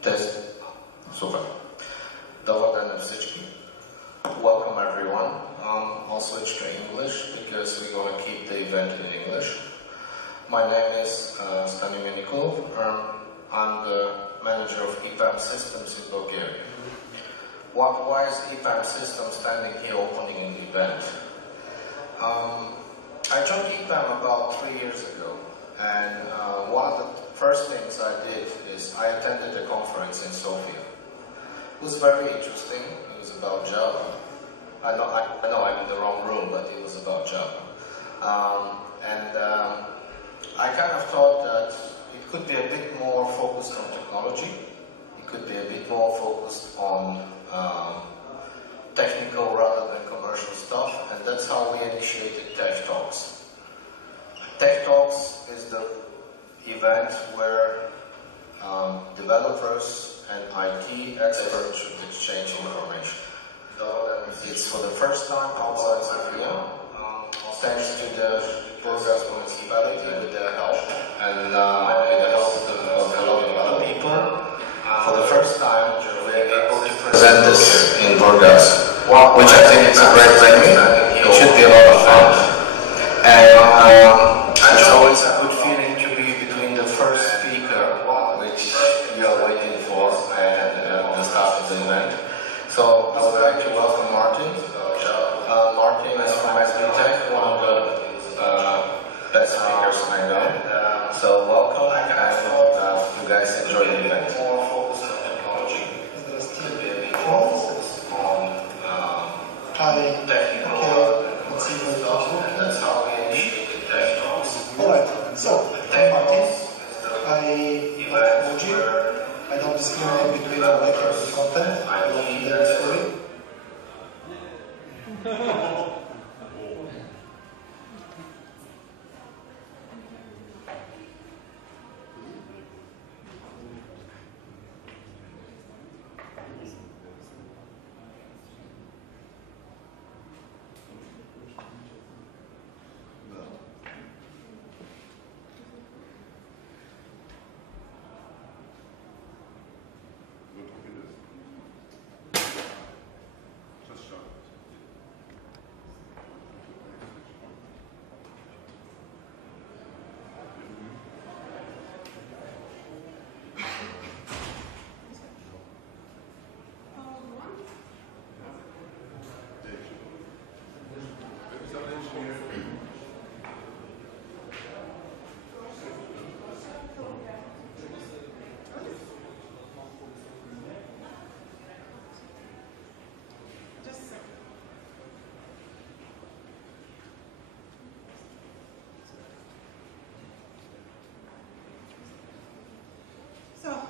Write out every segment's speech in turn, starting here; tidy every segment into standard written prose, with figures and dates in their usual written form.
Test. Super. Dobar dan всички. Welcome everyone. I'll switch to English because we're going to keep the event in English. My name is Stani Minikov. I'm the manager of Epam Systems in Bulgaria. Why is Epam Systems standing here opening an event? I joined Epam about 3 years ago, and one of the first things I did is I attended a conference in Sofia. It was very interesting. It was about Java. I know I'm in the wrong room, but it was about Java. I kind of thought that it could be a bit more focused on technology. It could be a bit more focused on technical rather than commercial stuff, and that's how we initiated Tech Talks. Tech Talks is the event where developers and IT experts should exchange information. It's for the first time outside Sofia, thanks to the Burgas municipality with their help and with the help of a lot of other people. For the first time, we're able to present this in Burgas, which I think is a great venue. It should be a lot of fun. And it's always a good feeling to be between the first speaker, which you're waiting for, and event. So I would like to welcome Martin. Martin is from SBTech, one of the best speakers I know. So welcome, and you guys enjoy the event. Hi. Alright, so I'm Martin. I love technology. I don't discriminate between backend and content. I love to hear the story.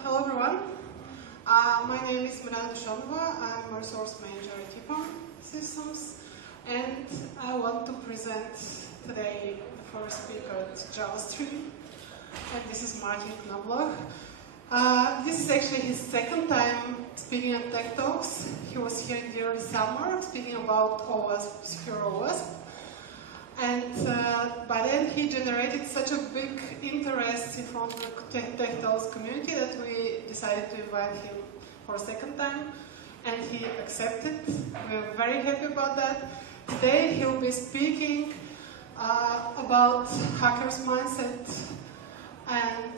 Hello everyone. My name is Miranda Shonova. I'm a resource manager at Epam Systems, and I want to present today the first speaker at JavaStream, and this is Martin Knobloch. This is actually his second time speaking at Tech Talks. He was here in the early summer speaking about OWASP, secure OWASP. And by then he generated such a big interest from the Tech Talks community that we decided to invite him for a second time, and he accepted. We're very happy about that. Today he'll be speaking about hackers' mindset, and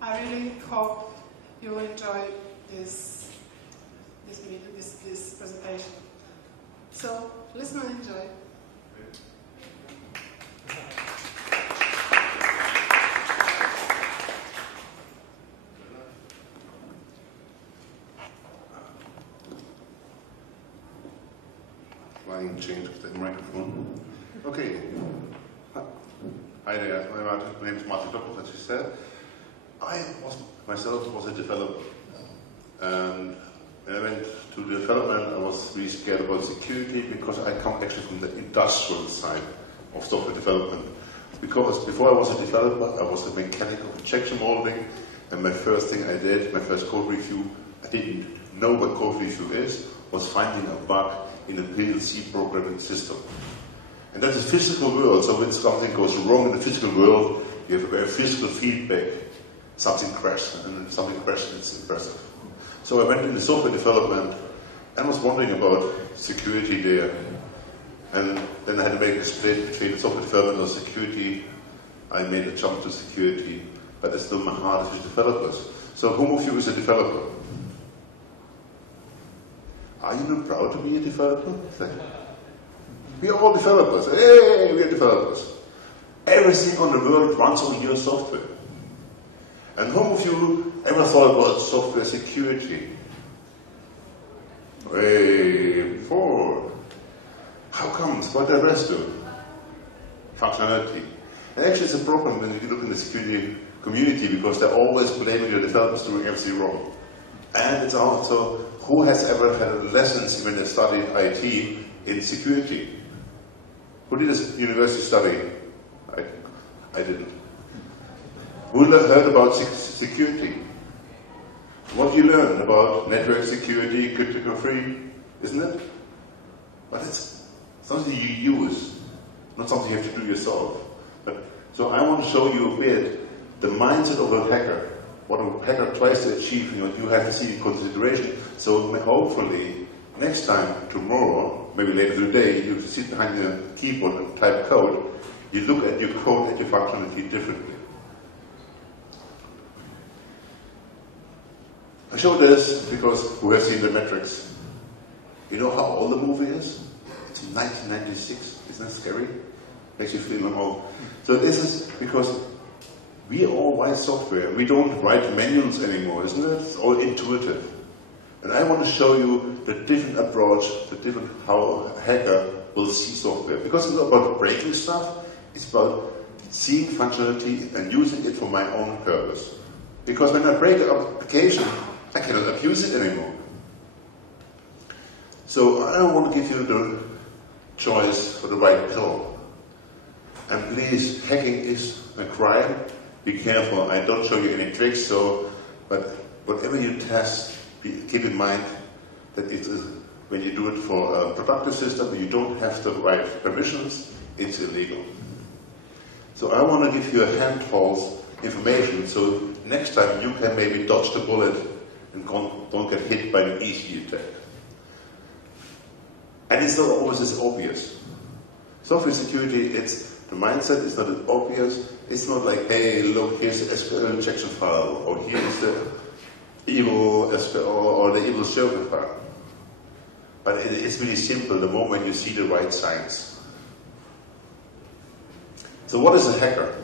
I really hope you will enjoy this presentation. So listen and enjoy. Change the microphone. Okay. Hi there. My name is Martin Knobloch, as you said. I was a developer. And when I went to development, I was really scared about security because I come actually from the industrial side of software development. Because before I was a developer, I was a mechanic of injection molding, and my first thing I did, my first code review, I didn't know what code review is, was finding a bug in a PLC programming system. And that's a physical world, so when something goes wrong in the physical world, you have a very physical feedback. Something crashed, and when something crashed, it's impressive. So I went into software development and was wondering about security there. And then I had to make a split between software development and security. I made a jump to security, but it's still my heart is with developers. So whom of you is a developer? Are you not proud to be a developer? We are all developers. Hey, we are developers. Everything on the world runs on your software. And whom of you ever thought about software security? Hey, 4. How comes? What the rest do? Functionality. And actually it's a problem when you look in the security community because they're always blaming the developers doing everything wrong. And it's also, who has ever had lessons when they studied IT in security? Who did a university study? I didn't. Who heard about security? What do you learn about network security, cryptography, isn't it? But it's something you use, not something you have to do yourself. So I want to show you a bit the mindset of a hacker. What a hacker tries to achieve, you have to see in consideration. So hopefully, next time, tomorrow, maybe later today, you sit behind the keyboard and type code, you look at your code, at your functionality differently. I show this because who has seen The Matrix? You know how old the movie is? It's 1996. Isn't that scary? Makes you feel old. So this is because we all write software. We don't write manuals anymore, isn't it? It's all intuitive. And I want to show you the different approach, the different how a hacker will see software. Because it's not about breaking stuff, it's about seeing functionality and using it for my own purpose. Because when I break an application, I cannot abuse it anymore. So I want to give you the choice for the right pill. And please, hacking is a crime. Be careful. I don't show you any tricks, but whatever you test, keep in mind that it is, when you do it for a productive system, you don't have the right permissions, it's illegal. So I want to give you a handhold information, so next time you can maybe dodge the bullet and don't get hit by an easy attack. And it's not always as obvious. Software security, the mindset is not as obvious. It's not like, hey, look, here's the SQL injection file, or here's the evil SQL or the evil server file. But it's really simple the moment you see the right signs. So what is a hacker?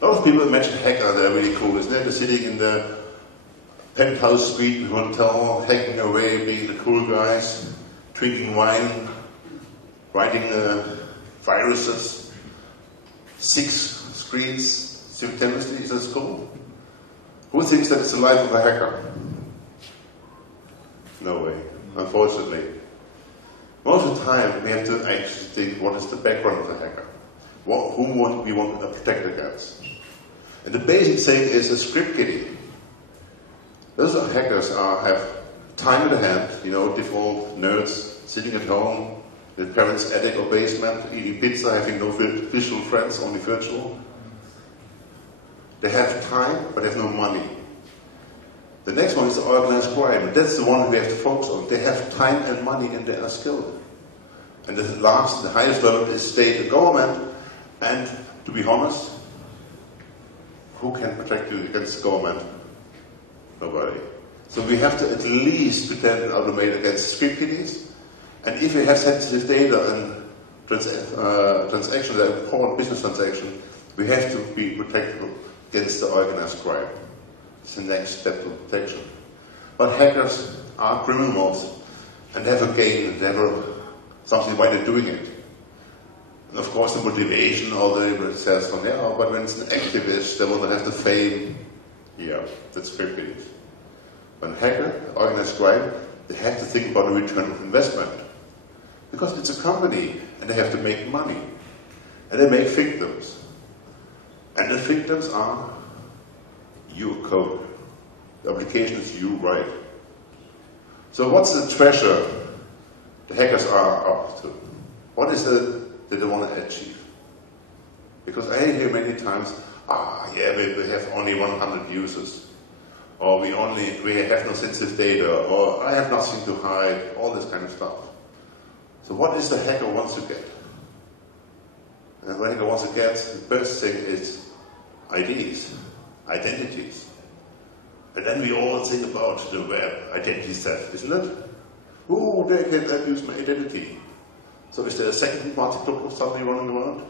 A lot of people imagine hacker, they're really cool, isn't it? They're sitting in the penthouse suite in a hotel, hacking away, being the cool guys, drinking wine, writing viruses, 6 screens simultaneously. Is that cool? Who thinks that it's the life of a hacker? No way, unfortunately. Most of the time, we have to actually think, what is the background of a hacker? Whom we want to protect against? And the basic thing is a script kiddie. Those hackers have time in the hand, default nerds sitting at home, their parents' attic or basement, eating pizza, having no visual friends, only virtual. They have time, but they have no money. The next one is organized crime. That's the one we have to focus on. They have time and money and they are skilled. And the highest level is state and government. And to be honest, who can protect you against government? Nobody. So we have to at least pretend and automate against script kiddies. And if you have sensitive data and transactions that are important business transactions, we have to be protected against the organized crime. It's the next step to protection. But hackers are criminals and they have a gain, they have something why they're doing it. And of course the motivation or the says from there, but when it's an activist, they want to have the fame. Yeah, that's script kiddies. When hacker, organized crime, they have to think about a return of investment. Because it's a company and they have to make money. And they make victims. And the victims are your code. The application is you write. So what's the treasure the hackers are up to? What is it that they want to achieve? Because I hear many times, we have only 100 users. Or we have no sensitive data, or I have nothing to hide, all this kind of stuff. So what is the hacker wants to get? And the hacker wants to get, the first thing is IDs, identities. And then we all think about the web, identity theft, isn't it? Oh, they can abuse my identity. So is there a second party crypto suddenly running around?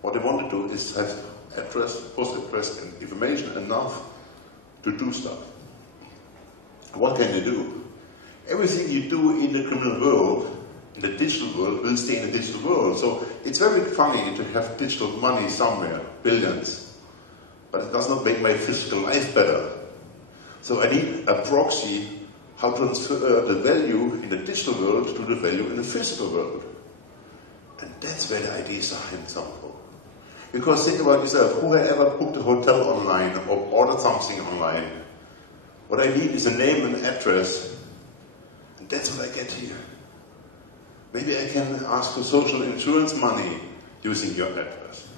What they want to do is have address, post address, and information enough to do stuff. What can they do? Everything you do in the criminal world, in the digital world, will stay in the digital world. So it's very funny to have digital money somewhere, billions. But it does not make my physical life better. So I need a proxy how to transfer the value in the digital world to the value in the physical world. And that's where the ideas are in some point. Because think about yourself, who had ever booked a hotel online or ordered something online? What I need is a name and address. And that's what I get here. Maybe I can ask for social insurance money using your address.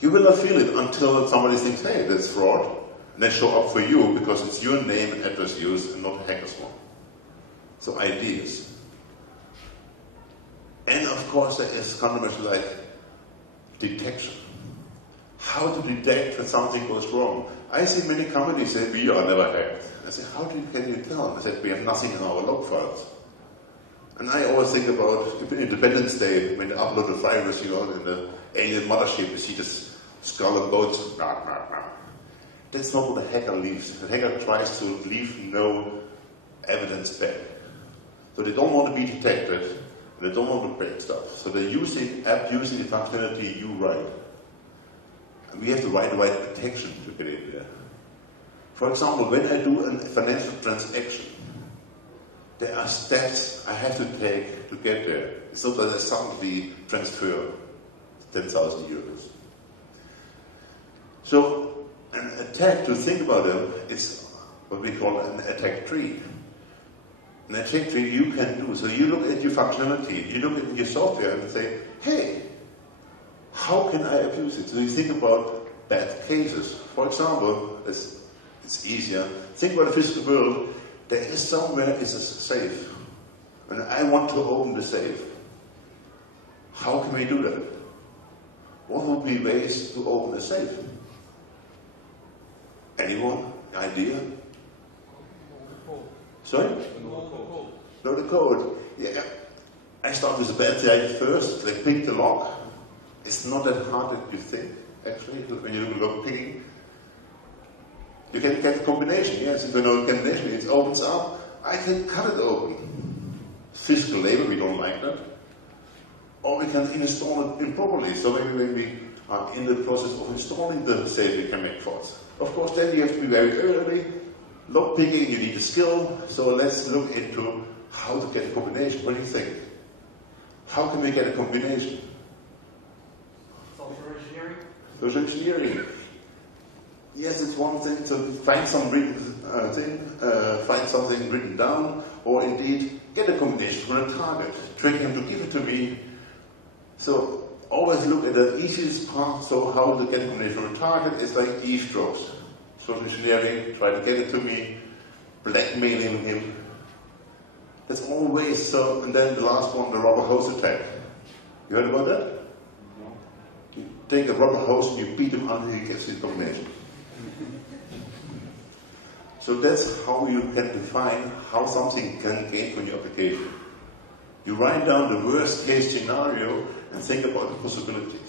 You will not feel it until somebody thinks, hey, that's fraud. And they show up for you because it's your name and address used and not a hacker's one. So ideas. And of course there is countermeasures like detection. How to detect when something goes wrong. I see many companies say, we are never hacked. I say, can you tell? I said, we have nothing in our log files. And I always think about Independence Day, when they upload the virus, in the alien mothership, you see this skull and bones. That's not what the hacker leaves. The hacker tries to leave no evidence back. So they don't want to be detected, and they don't want to break stuff. So they're using the functionality you write. And we have to write the right protection to get it there. For example, when I do a financial transaction, there are steps I have to take to get there. It's not that I suddenly transfer 10,000 euros. So, an attack, to think about them, is what we call an attack tree. An attack tree you can do. So you look at your functionality, you look at your software and say, hey, how can I abuse it? So you think about bad cases. For example, it's easier. Think about the physical world. There is somewhere is a safe. And I want to open the safe. How can we do that? What would be ways to open a safe? Anyone? Idea? Sorry? Know the code. Yeah. I start with a bad side first. They pick the lock. It's not that hard as you think, actually, when you do lock picking. You can get a combination, yes. If you know the combination, it opens up. I can cut it open. Physical labor, we don't like that. Or we can install it improperly. So maybe when we are in the process of installing the safe, we can make faults. Of course, then you have to be very early. Lock picking, you need a skill. So let's look into how to get a combination. What do you think? How can we get a combination? Social engineering? Social engineering. Yes, it's one thing to find some written find something written down, or indeed get a combination from a target. Trick him to give it to me. So always look at the easiest part. So how to get a combination from a target is like eavesdrops. Social engineering, try to get it to me, blackmailing him. That's always so. And then the last one, the rubber hose attack. You heard about that? No. You take a rubber hose and you beat him until he gets the combination. So that's how you can define how something can gain from your application. You write down the worst case scenario and think about the possibilities.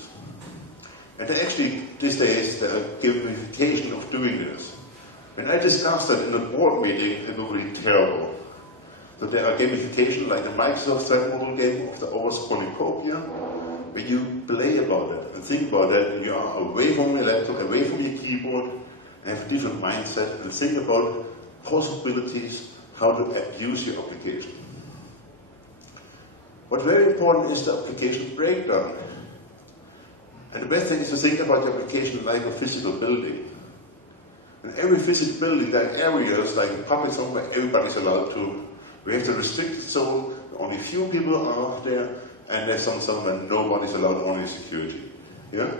And actually, these days, there are gamification of doing this. When I discussed that in a board meeting, it was really terrible. So there are gamification like the Microsoft set model game of the Horse Polycopia, where you play about it and think about it, and you are away from your laptop, away from your keyboard, and have a different mindset and think about possibilities, how to abuse your application. What's very important is the application breakdown. And the best thing is to think about your application like a physical building. In every physical building, there are areas like in public zone where everybody's allowed to. We have the restricted zone, only few people are there, and there's some zone where nobody's allowed, only security. Yeah?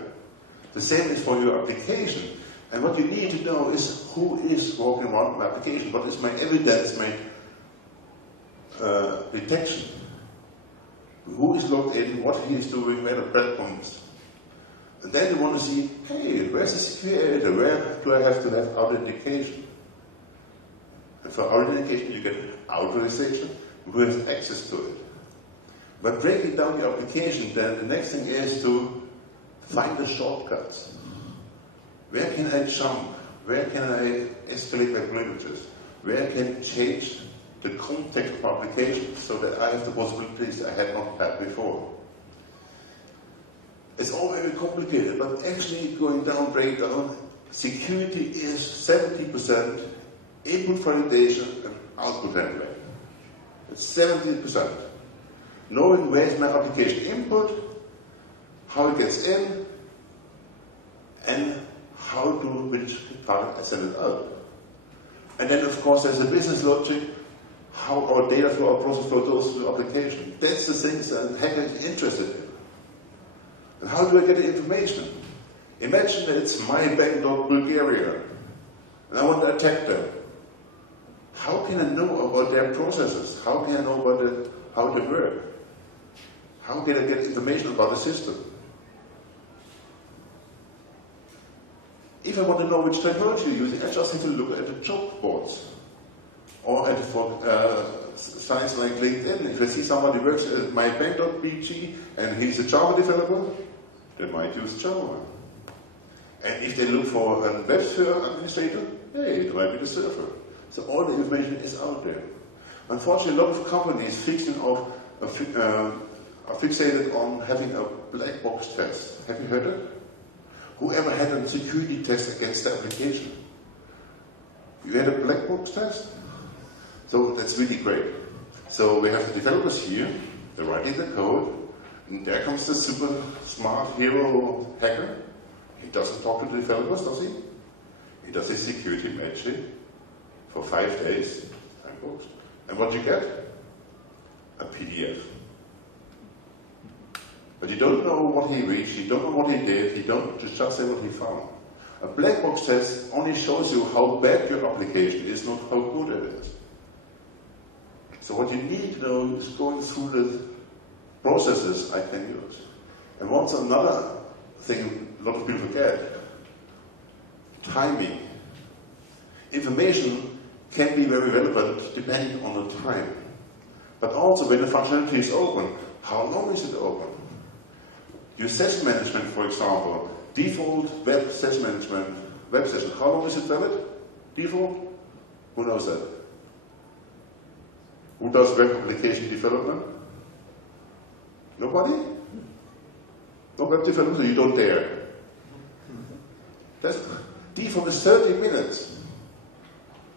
The same is for your application. And what you need to know is who is walking around my application, what is my evidence, my detection. Who is logged in, what he is doing, where the breadcrumbs. And then you want to see, hey, where's the secure area? Where do I have to have authentication? And for authentication, you get authorization, who has access to it. By breaking down your application, then the next thing is to find the shortcuts. Where can I jump? Where can I escalate my privileges? Where can I change the context of application so that I have the possibilities I had not had before? It's all very complicated, but actually going down, breakdown, security is 70% input validation and output handling. It's 70%. Knowing where's my application input, how it gets in, and how to which target I send it out. And then of course there's a business logic, how our data flow, our process flow goes to the application. That's the things that hackers are interested in. And how do I get the information? Imagine that it's Epam Bulgaria, and I want to attack them. How can I know about their processes? How can I know about how they work? How can I get information about the system? if I want to know which technology you're using, I just have to look at the job boards. Or at sites like LinkedIn. If I see somebody works at mybank.bg and he's a Java developer, they might use Java. And if they look for a web server administrator, hey, it might be the server. So all the information is out there. Unfortunately, a lot of companies are fixated on having a black box test. Have you heard it? Whoever had a security test against the application? You had a black box test? So that's really great. So we have the developers here, they're writing the code, and there comes the super smart hero hacker. He doesn't talk to the developers, does he? He does his security magic for 5 days, time boxed. And what do you get? A PDF. But you don't know what he reached, you don't know what he did, you just say what he found. A black box test only shows you how bad your application is, not how good it is. So what you need to know is going through the processes I can use. And what's another thing a lot of people forget? Timing. Information can be very relevant depending on the time. But also when the functionality is open, how long is it open? Your session management, for example, default web session management, web session, how long is it valid? Default? Who knows that? Who does web application development? Nobody? No web development, so you don't dare. Default is 30 minutes.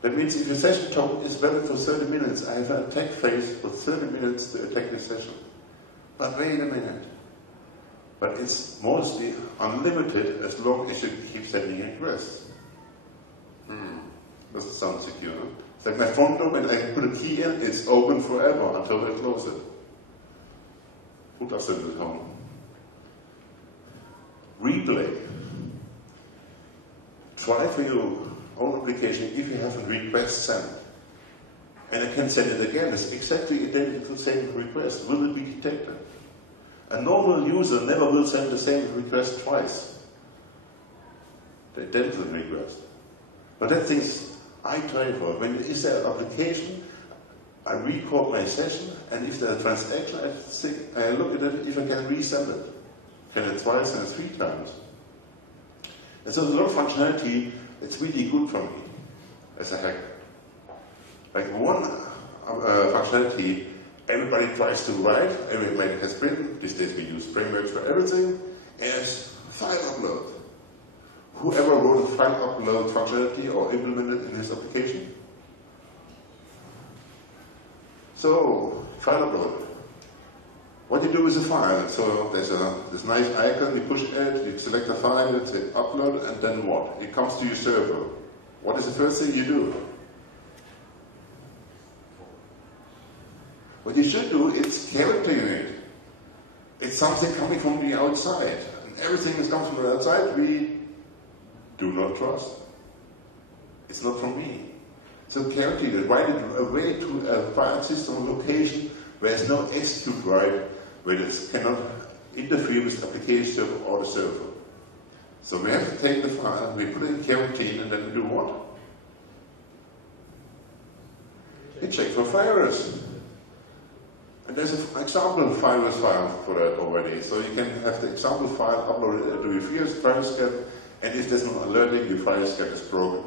That means if your session token is valid for 30 minutes, I have an attack phase for 30 minutes to attack this session. But wait a minute. But it's mostly unlimited as long as you keep sending requests. Doesn't sound secure. It's like my front door, when I put a key in, it's open forever until I close it. Who does that at home? Replay. Try for your own application if you have a request sent. And I can send it again. It's exactly identical same request. Will it be detected? A normal user never will send the same request twice. The identical request. But that things I try for. When is there an application, I record my session, and if there's a transaction, I look at it if I can resend it. Can it twice and 3 times? And so there's a lot of functionality that's really good for me as a hacker. Like one functionality everybody tries to write, everybody has written, these days we use frameworks for everything, is file upload. Whoever wrote a file upload functionality or implemented it in his application? So, file upload. What do you do with a file? So there's this nice icon, you push it, you select the file, you say upload, and then what? It comes to your server. What is the first thing you do? What you should do is charactering it. It's something coming from the outside. And everything that comes from the outside, we do not trust. It's not from me. So character it, write it away to a file system location where there's no execute right, where it cannot interfere with the application server or the server. So we have to take the file, we put it in quarantine, and then we do what? We check for virus. And there's an example virus file for that already. So you can have the example file uploaded to your virus scan, and if there's no alerting, your virus scan is broken.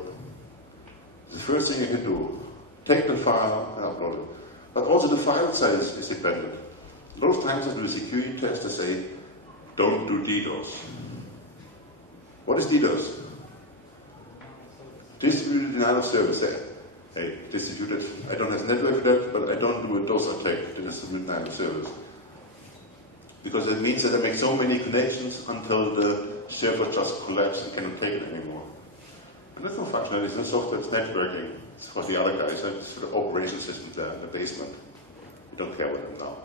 The first thing you can do, take the file and upload it. But also the file size is dependent. A lot of times I do a security test, I say, don't do DDoS. What is DDoS? Distributed denial of service. Hey, distributed, I don't have network for that, but I don't do a DOS attack to distributed denial of service. Because it means that I make so many connections until the server just collapses and cannot take it anymore. And that's not functional, it's not software, it's networking. It's for the other guys, it's for the operation systems there in the basement. We don't care about them now.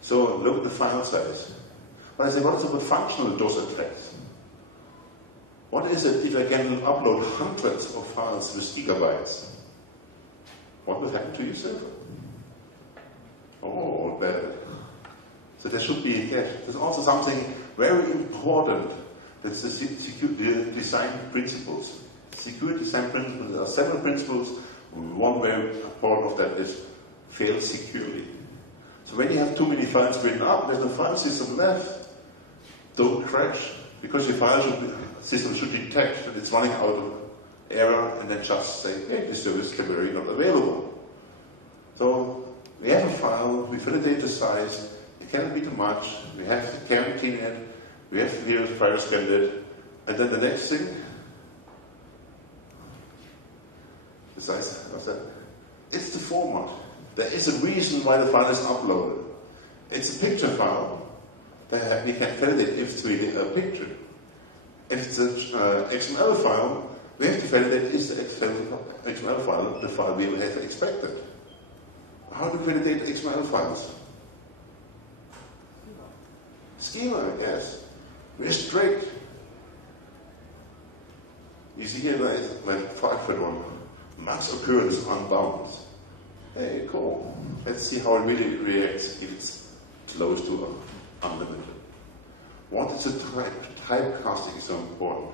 So look at the file size. But I say, what is about functional DOS attacks? What is it if I can upload hundreds of files with gigabytes? What will happen to your server? Oh, bad. So there should be a cache. There's also something very important That's the design principles. Secure design principles. There are several principles. One way part of that is fail securely. So when you have too many files written up, there's no file system left. Don't crash, because your file system should detect that it's running out of error and then just say, hey, this service is temporarily not available. So we have a file, we validate the size, it cannot be too much, we have to quarantine it, we have to virus scan it, and then the next thing, the size of that, it's the format. There is a reason why the file is uploaded. It's a picture file. We can validate if it's really a picture. If it's an XML file, we have to validate is the XML file the file we have expected. How do we validate XML files? Schema, I guess. We're strict. You see here my 5-foot one. Max occurrence unbound. Hey, cool. Let's see how it really reacts if it's close to unlimited. What is the type? Typecasting is so important.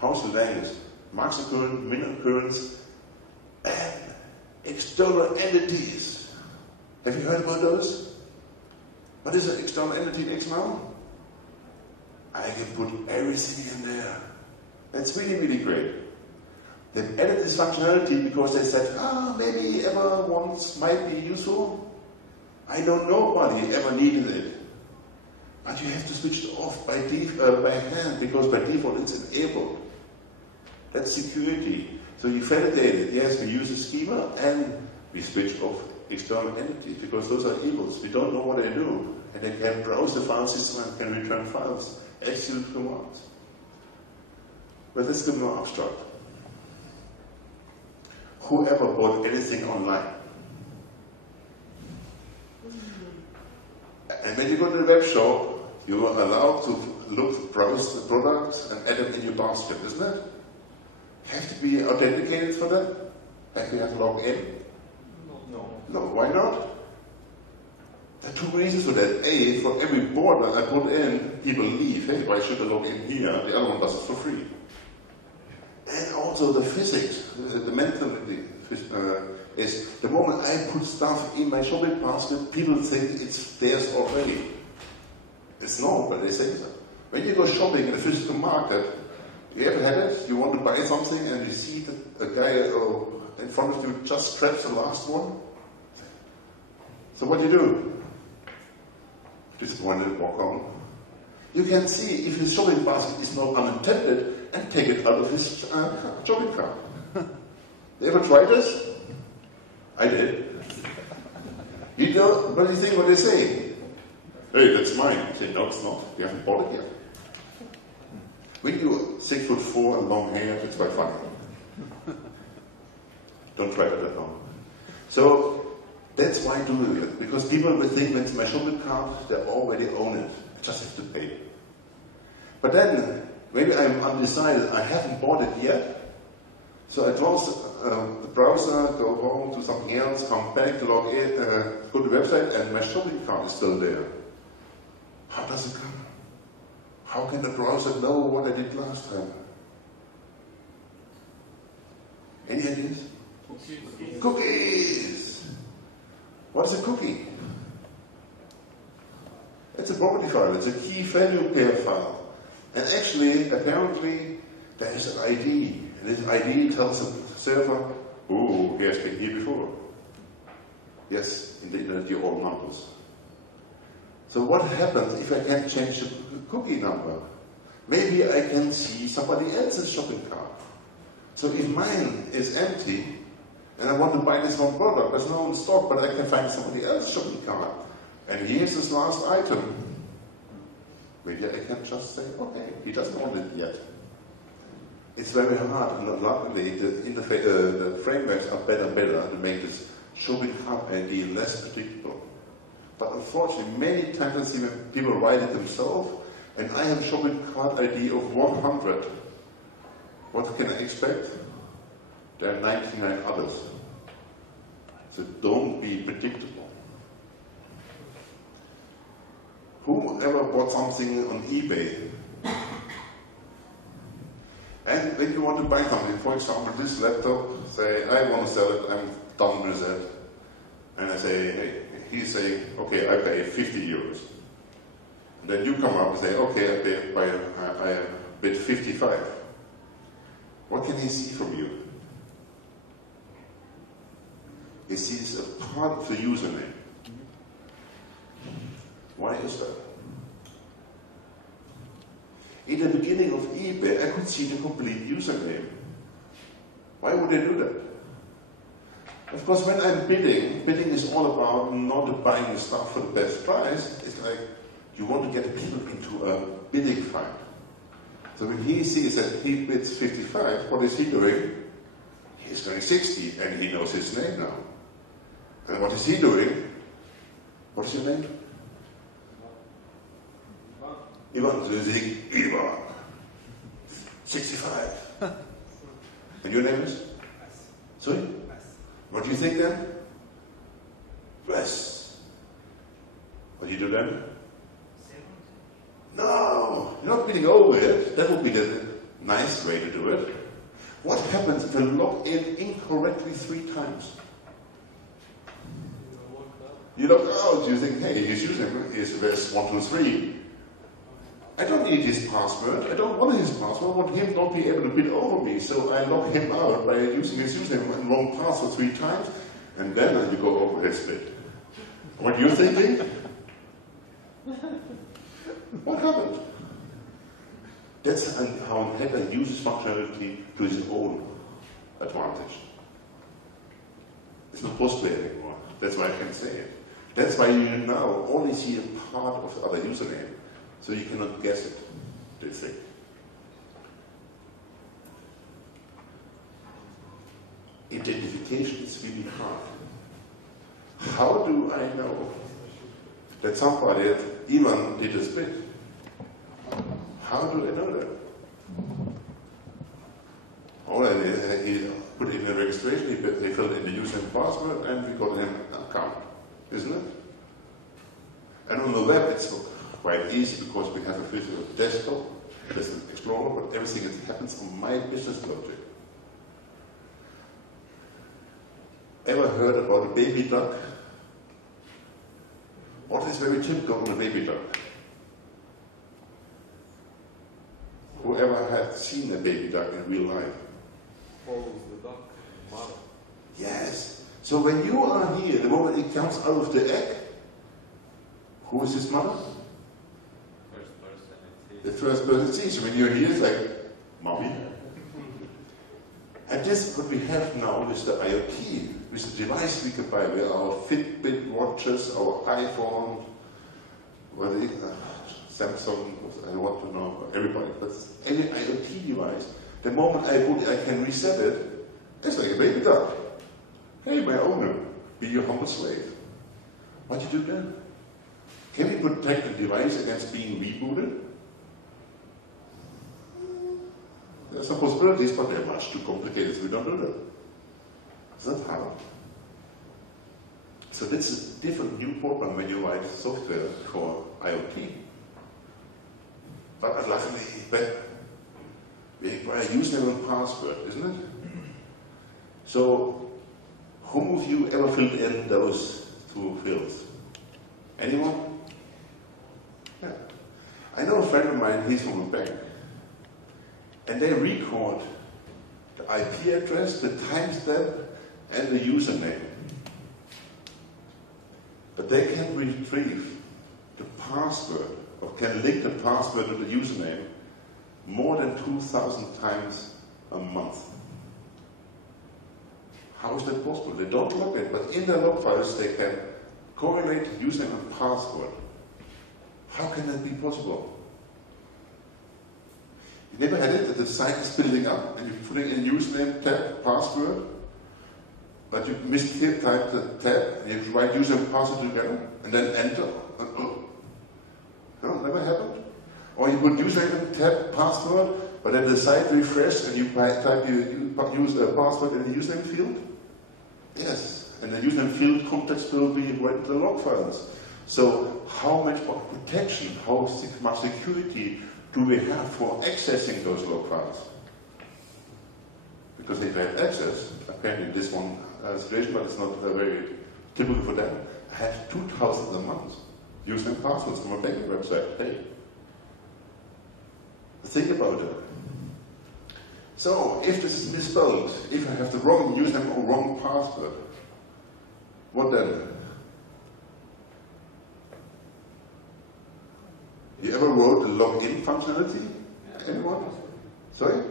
How's the language? Max occurrence, min occurrence, and external entities. Have you heard about those? What is an external entity in XML? I can put everything in there. That's really, really great. They've added this functionality because they said, maybe ever once might be useful. I know nobody ever needed it. And you have to switch it off by hand, because by default it's enabled. That's security. So you validate it. Yes, we use a schema and we switch off external entities, because those are evils. We don't know what they do. And they can browse the file system and can return files, execute commands. But let's go more abstract. Whoever bought anything online. And when you go to the web shop, you are allowed to browse the products and add them in your basket, isn't it? You have to be authenticated for that? Like you have to log in? No, why not? There are two reasons for that. A, for every border I put in, people leave. Hey, why should I log in here? The other one does it for free. And also the physics, the mentality is the moment I put stuff in my shopping basket, people think it's theirs already. It's not, but they say so. When you go shopping in a physical market, you ever had it? You want to buy something and you see that a guy in front of you just grabs the last one? So what do you do? Disappointed, walk on. You can see if his shopping basket is not unintended and take it out of his shopping cart. You ever tried this? I did. You know, what do you think what they say? Hey, that's mine. I say, no, it's not. You haven't bought it yet. When you're 6'4" and long hair, it's quite funny. Don't try it at home. So that's why I do it. Because people will think when it's my shopping cart, they already own it. I just have to pay. But then, maybe I'm undecided, I haven't bought it yet. So I close the browser, go home, do something else, come back to log in, go to the website, and my shopping cart is still there. How does it come? How can the browser know what I did last time? Any ideas? Cookies! What is a cookie? It's a property file. It's a key value pair file. And actually, apparently, there is an ID. And this ID tells the server, oh, he has been here before. Yes, in the internet, you're all numbers. So what happens if I can't change the cookie number? Maybe I can see somebody else's shopping cart. So if mine is empty, and I want to buy this one product, there's no in stock, but I can find somebody else's shopping cart. And here's this last item. Maybe I can just say, okay, he doesn't own it yet. It's very hard, and luckily the frameworks are better and better to make this shopping cart ID less predictable. But unfortunately, many times I see when people write it themselves, and I have a shopping cart ID of 100. What can I expect? There are 99 others. So don't be predictable. Whoever bought something on eBay, And when you want to buy something, for example, this laptop, say, I want to sell it, I'm done with it. And I say, hey, he's saying, okay, I pay 50 euros. And then you come up and say, okay, I bid 55. What can he see from you? He sees a part of the username. Why is that? In the beginning of eBay, I could see the complete username. Why would I do that? Of course, when I'm bidding is all about not buying stuff for the best price. It's like you want to get people into a bidding fight. So when he sees that he bids 55, what is he doing? He's going 60, and he knows his name now. And what is he doing? What is your name? Ivan. So he's saying, Ivan. 65. And your name is? Sorry? What do you think then? West. What do you do then? No, you're not bidding over it. That would be the nice way to do it. What happens if you log in incorrectly 3 times? You log out, you think, hey, his username is this 123. I don't need his password. I don't want his password. I want him not be able to bid over me. So I log him out by using his username and wrong password 3 times, and then you go over his bid. What you're thinking? What happened? That's how a hacker uses functionality to his own advantage. It's not postware anymore. That's why I can say it. That's why you now only see a part of the other username, so you cannot guess it, they say. Identification is really hard. How do I know that somebody even did a bid? How do I know that? He put in a registration, he filled in the user and password, and we got an account, isn't it? And on the web it's quite easy because we have a physical desktop, there's an Explorer, but everything that happens on my business logic. Ever heard about a baby duck? What is very typical on a baby duck? Whoever had seen a baby duck in real life? Follows the duck, mother. Yes. So when you are here, the moment it comes out of the egg, who is his mother? First person it The sees. first person it sees. When you're here, it's like, mommy. And this is what we have now with the IoT, with the device we can buy, with our Fitbit watches, our iPhone, Samsung, I want to know everybody, but any IoT device, the moment I put it, I can reset it, it's like a baby duck. Hey, my owner, be your humble slave. What do you do then? Can we protect the device against being rebooted? There are some possibilities, but they're much too complicated, so we don't do that. It's not hard. So that's a different new problem when you write software for IoT. But luckily, we require username and password, isn't it? So, whom of you ever filled in those 2 fields? Anyone? Yeah. I know a friend of mine, he's from a bank. And they record the IP address, the timestamp, and the username. But they can retrieve the password, or can link the password to the username more than 2,000 times a month. How is that possible? They don't log it, but in their log files they can correlate the username and password. How can that be possible? You never had it that the site is building up and you're putting in username, tab, password, but you type the tab and you write user and password together and then enter. No, never happened. Or you put username, tab, password, but then the site refreshes and you type use a password in the username field. Yes, and the username field context will be right in the log files. So how much protection, how much security do we have for accessing those log files? because if I have access, apparently in this one situation, but it's not very typical for them, I have 2,000 a month using passwords from a banking website. Hey, think about it. So, if this is misspelled, if I have the wrong username or wrong password, what then? You ever wrote a login functionality? Anyone? Sorry?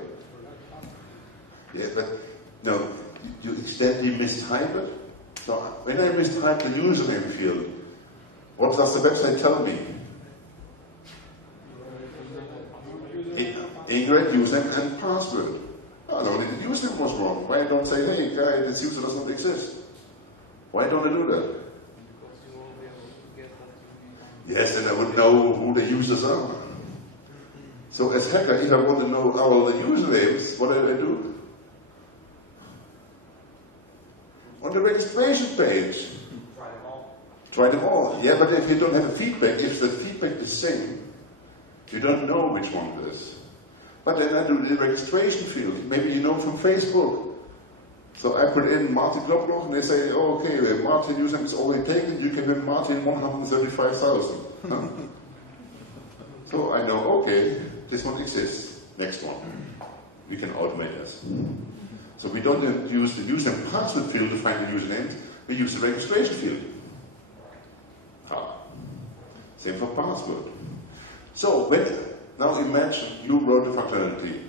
Yeah, but no, you accidentally mistype it. So when I mistype the username field, what does the website tell me? Incorrect username and password. Oh, no, the username was wrong. Why don't I say, hey, guy, this user does not exist? Why don't I do that? Yes, then I would know who the users are. So as hacker, if I want to know all the usernames, what do? On the registration page. Try them all. Try them all. Yeah, but if you don't have a feedback, if the feedback is the same, you don't know which one it is. But then I do the registration field. Maybe you know from Facebook. So I put in Martin Knobloch and they say, oh, okay, the Martin username is already taken, you can win Martin 135,000. So I know, okay, this one exists, next one. We can automate this. So we don't use the user and password field to find the usernames, we use the registration field. Same for password. So now imagine you wrote a functionality.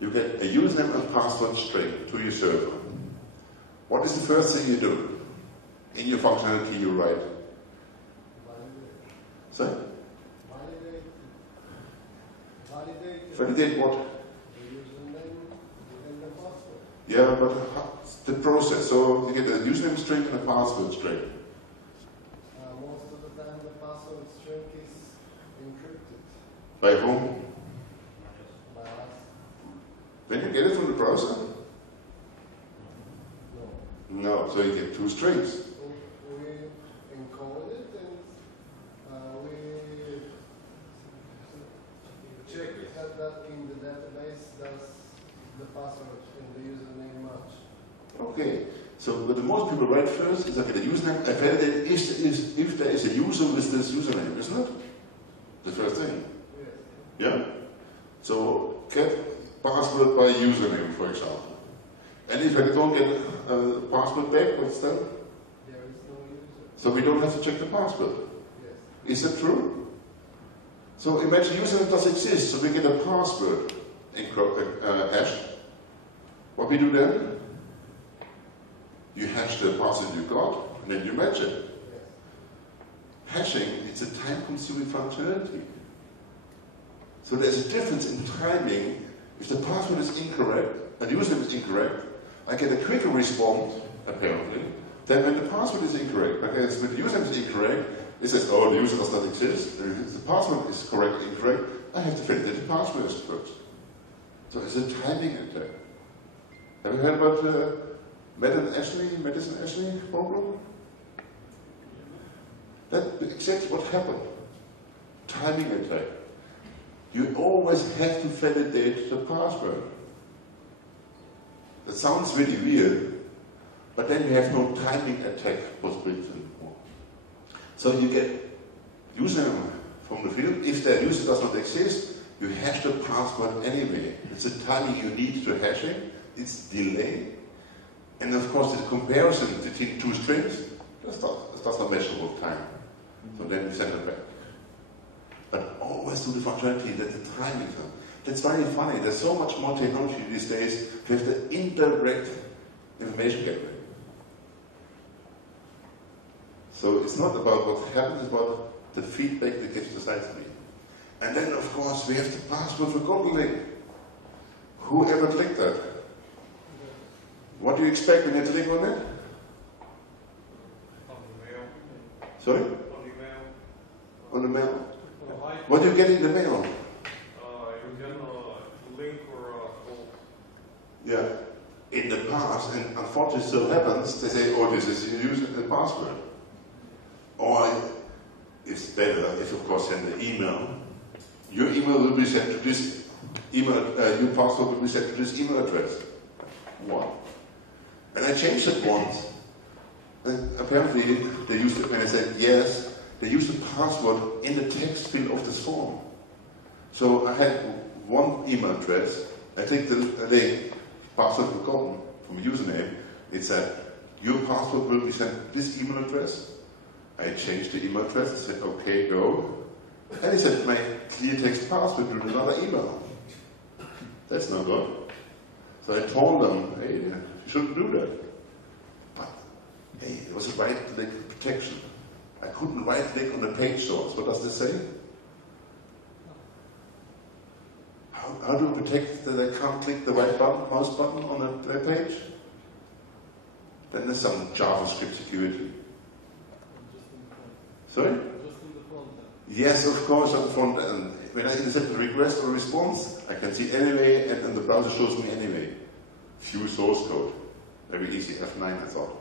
You get a username and password string to your server. What is the first thing you do in your functionality you write? Sorry? Validate what? The username and the password. Yeah, but the process. So you get a username string and a password string. Most of the time the password string is encrypted By whom? by us. Then you get it from the browser? No. No, so you get two strings. We encode it and we Check it. have that in the database. Does the password and the username match? Okay, so what the most people write first is okay, the username, I validate if there is a user with this username, isn't it? The first thing. Yes. Yeah? So get password by username, for example. And if I don't get a password back, what's that? There is no user. So we don't have to check the password. Yes. Is that true? So imagine username does exist, so we get a password hashed. What we do then? You hash the password you got, and then you match it. Yes. Hashing, it's a time-consuming functionality. So there's a difference in timing. If the password is incorrect, and the username is incorrect, I get a quicker response, apparently, than when the password is incorrect. Because when the username is incorrect, it says, oh, the user does not exist. If the password is correct or incorrect, I have to validate the password is first. So it's a timing attack. Have you heard about Madison Ashley problem? That's exactly what happened. Timing attack. You always have to validate the password. That sounds really weird, but then you have no timing attack possibility anymore. So you get username from the field. If the user does not exist, you hash the password anyway. It's the timing you need to hashing. It's delay. And of course, the comparison between two strings does not measure with time. So then you send it back. But always do the functionality that the timing is. That's very funny. There's so much more technology these days to have the indirect information gateway. So it's not about what happens, it's about the feedback that gives the site to me. And then, of course, we have the password for Google link. Whoever clicked that? What do you expect when you click on it? On the mail. Sorry? On the mail. On the mail. Oh, What do you get in the mail? you get a link or a code. Yeah. In the past, and unfortunately still happens, they say, oh, this is your user and password. Or it's better if, of course, send an email. Your email will be sent to this email, your password will be sent to this email address. one. And I changed it once. And apparently, they used it, when I said yes, they used the password in the text field of this form. So I had one email address. I clicked the password forgotten from a username. It said, your password will be sent to this email address. I changed the email address. I said, okay, go. And it said, my clear text password to another email. That's not good. So I told them, hey, you shouldn't do that. But, hey, it was a right-click protection. I couldn't right-click on the page source. What does this say? How do you protect that I can't click the right button, mouse button on the web page? Then there's some JavaScript security. Sorry? Just in the front end. Yes, of course, on the front end. When I intercept a request or response, I can see anyway, and the browser shows me anyway. Few source code. Very easy, F9, I thought.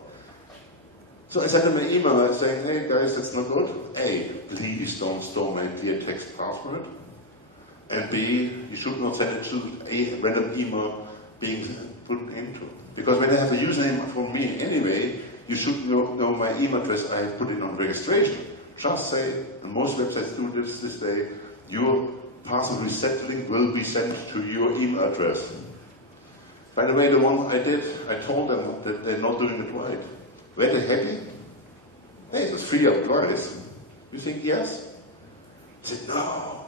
So I sent them an email saying, hey guys, that's not good. A, please don't store my clear text password. And B, you should not send it to a random email being put into. Because when I have a username from me anyway, you should know my email address I put in on registration. Just say, and most websites do this day, your password reset link will be sent to your email address. By the way, the one I did, I told them that they're not doing it right. Were they happy? Hey, it was free of price. You think yes? I said, no.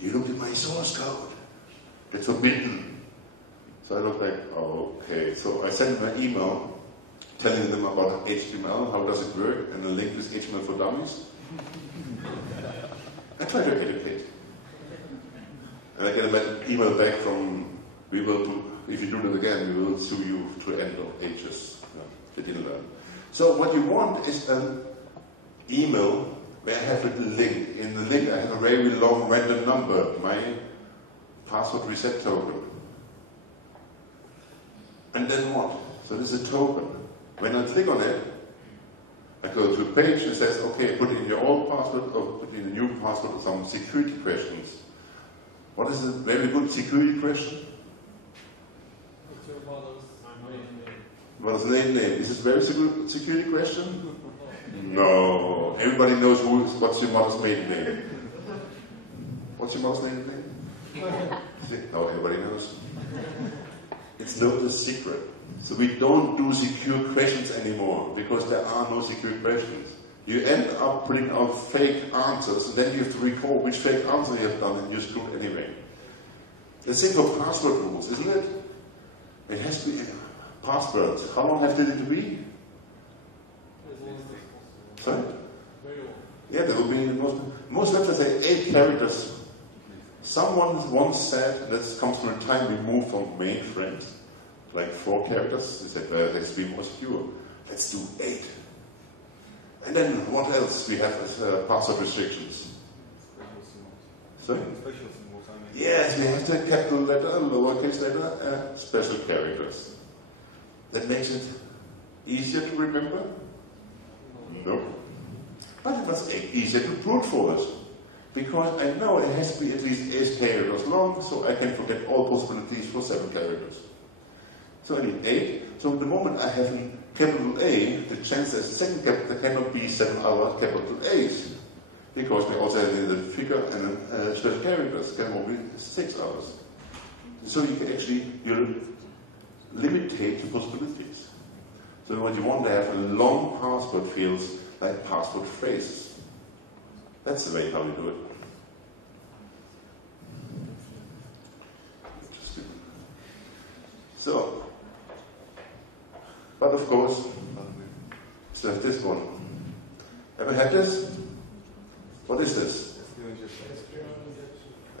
You looked at my source code. That's forbidden. So I looked like, oh, okay. So I sent them an email telling them about HTML, how does it work, and the link is HTML for Dummies. I try to educate. And I get an email back from, we will do, if you do that again, we will sue you to end of ages. No, they didn't learn. So what you want is an email where I have a link. In the link I have a very long random number, my password reset token. And then what? So this is a token. When I click on it, I go to a page and it says, okay, put in your old password or put in a new password or some security questions. What is a very good security question? What's your mother's name? What is name? Is this a very security question? No. Everybody knows what's your mother's maiden name. What's your mother's maiden name? No, everybody knows. It's not a secret. So we don't do secure questions anymore because there are no secure questions. You end up putting out fake answers and then you have to recall which fake answer you have done and you're screwed anyway. The same for password rules, isn't it? It has to be passwords. How long have they to be? Sorry? Yeah, there will be most websites say 8 characters. Someone once said, and this comes from a time we moved from mainframes, like 4 characters. They said, well, let's be more secure. Let's do 8. And then what else we have as password restrictions? Sorry? Yes, we have the capital letter, lowercase letter, special characters. That makes it easier to remember? No. But it must make it easier to brute force. Because I know it has to be at least 8 characters long, so I can forget all possibilities for 7 characters. So I need 8. So the moment I have a capital A, the chance that the second capital cannot be 7 other capital A's. Because they also have the figure and special characters can only be 6 others. So you can actually limitate the possibilities. So what you want to have a long password fields like password phrases. That's the way how you do it. Interesting. So, but of course, so this one. Ever had this? What is this?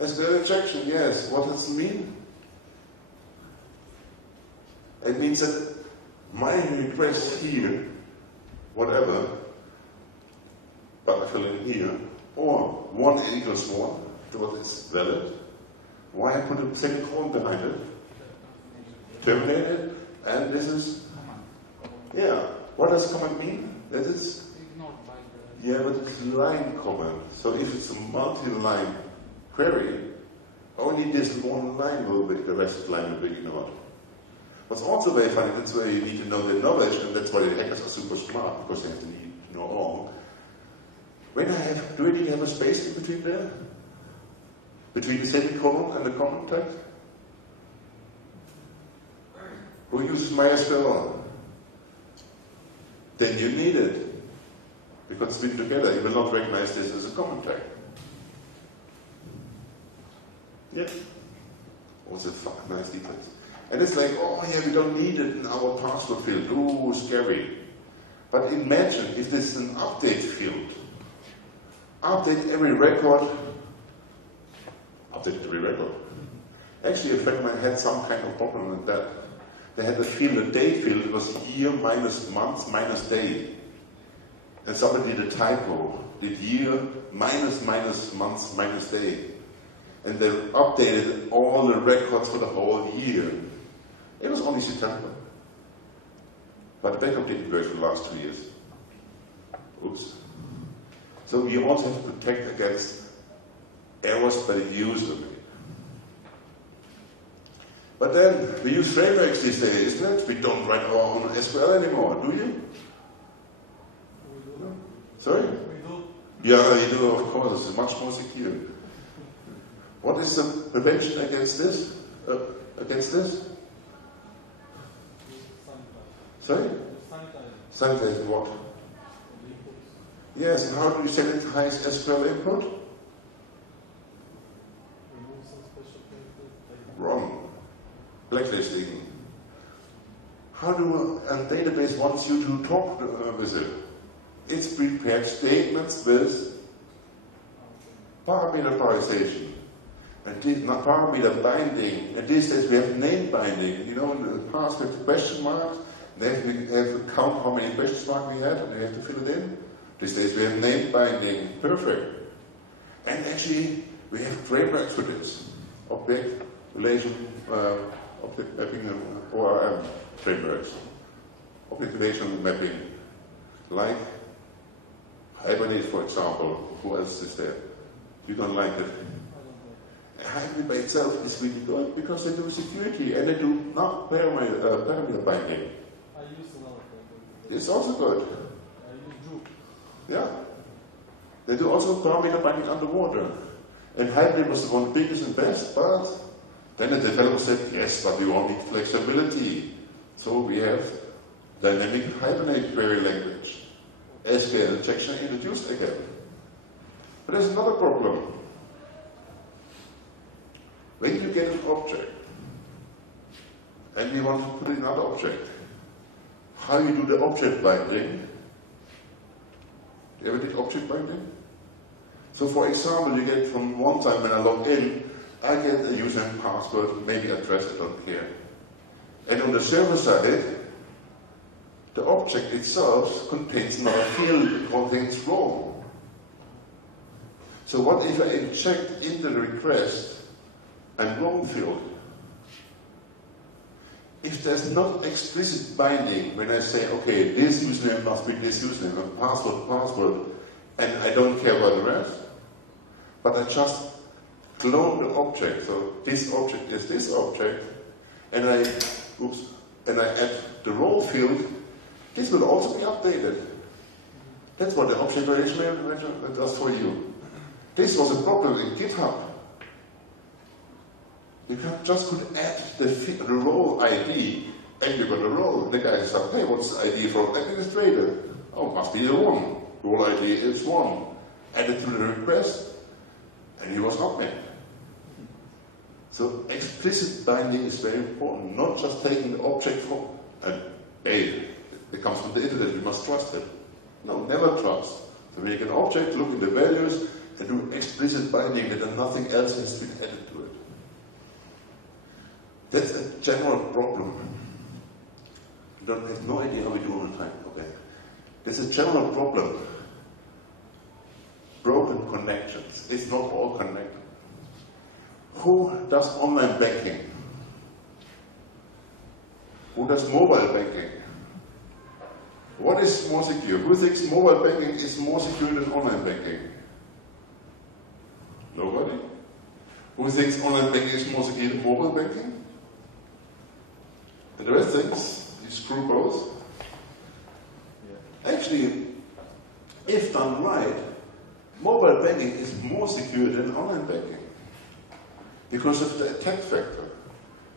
SQL injection, yes. What does it mean? It means that my request here, whatever, but I fill in here, or 1 equals 1, what is valid. Why I put a semicolon behind it? Terminate it, and this is, yeah. What does comment mean? That is, yeah, but it's line comment. So if it's a multi-line query, only this one line will be, the rest of the line will be ignored. What's also very funny, that's where you need to know the knowledge, and that's why the hackers are super smart, because they have to know all. When do I need to have a space in between there? Between the semicolon and the comment tag? Who uses MySQL? Then you need it. Because it's been together, you will not recognize this as a comment tag. Yep. Also nice details. And it's like, oh yeah, we don't need it in our password field. Ooh, scary. But imagine if this is an update field. Update every record. Update every record. Actually, a friend of mine had some kind of problem with that. They had a field, a date field. It was year minus month minus day. And somebody did a typo. Did year minus month minus day. And they updated all the records for the whole year. It was only September. But the backup didn't work for the last 2 years. Oops. So we also have to protect against errors by the user. But then, we use frameworks these days, isn't it? We don't write our own SQL anymore, do you? We do. Sorry? We do. Yeah, you do, of course. It's much more secure. What is the prevention against this? Sorry? Sanitize what? Yes, and how do you sanitize SQL input? Wrong. Blacklisting. How do a database wants you to talk with it? It's prepared statements with parameter parization. And this, not parameter binding. And these days we have name binding. You know, in the past we have question marks. Then we have to count how many question marks we had, and we have to fill it in. These days we have name binding. Perfect. And actually, we have frameworks for this. Object, relation, object mapping, ORM frameworks. Object relation mapping. Like Hibernate, for example. Who else is there? You don't like it? Hibernate by itself is really good because they do security and they do not parameter binding. I use another framework. It's also good. I use Droop. Yeah. They do also parameter binding underwater. And Hibernate was the one biggest and best, but then the developer said, yes, but we all need flexibility. So we have dynamic Hibernate query language. SQL injection introduced again. But there's another problem. When you get an object, and we want to put in another object, how you do the object binding? You ever did object binding? So for example, you get from one time when I log in, I get a username and password, maybe address, I don't care. And on the server side, the object itself contains another field, it contains role. So what if I inject into the request and role field? If there's not explicit binding, when I say, okay, this username must be this username, and password, and I don't care about the rest, but I just clone the object, so this object is this object, and I add the role field, this will also be updated. That's what the object management does for you. This was a problem in GitHub. You just could add the role ID, and you got a role. The guy said, hey, what's the ID for administrator? Oh, must be the 1. Role ID is 1. Added to the request, and he was upmade. So explicit binding is very important, not just taking the object from, and hey, it comes from the internet, we must trust it. No, never trust. So make an object, look in the values, and do explicit binding that nothing else has been added to it. That's a general problem. I have no idea how we do all the time. Okay. There's a general problem. Broken connections. It's not all connected. Who does online banking? Who does mobile banking? What is more secure? Who thinks mobile banking is more secure than online banking? Nobody? Who thinks online banking is more secure than mobile banking? And the rest things, you screw both. Actually, if done right, mobile banking is more secure than online banking because of the attack factor.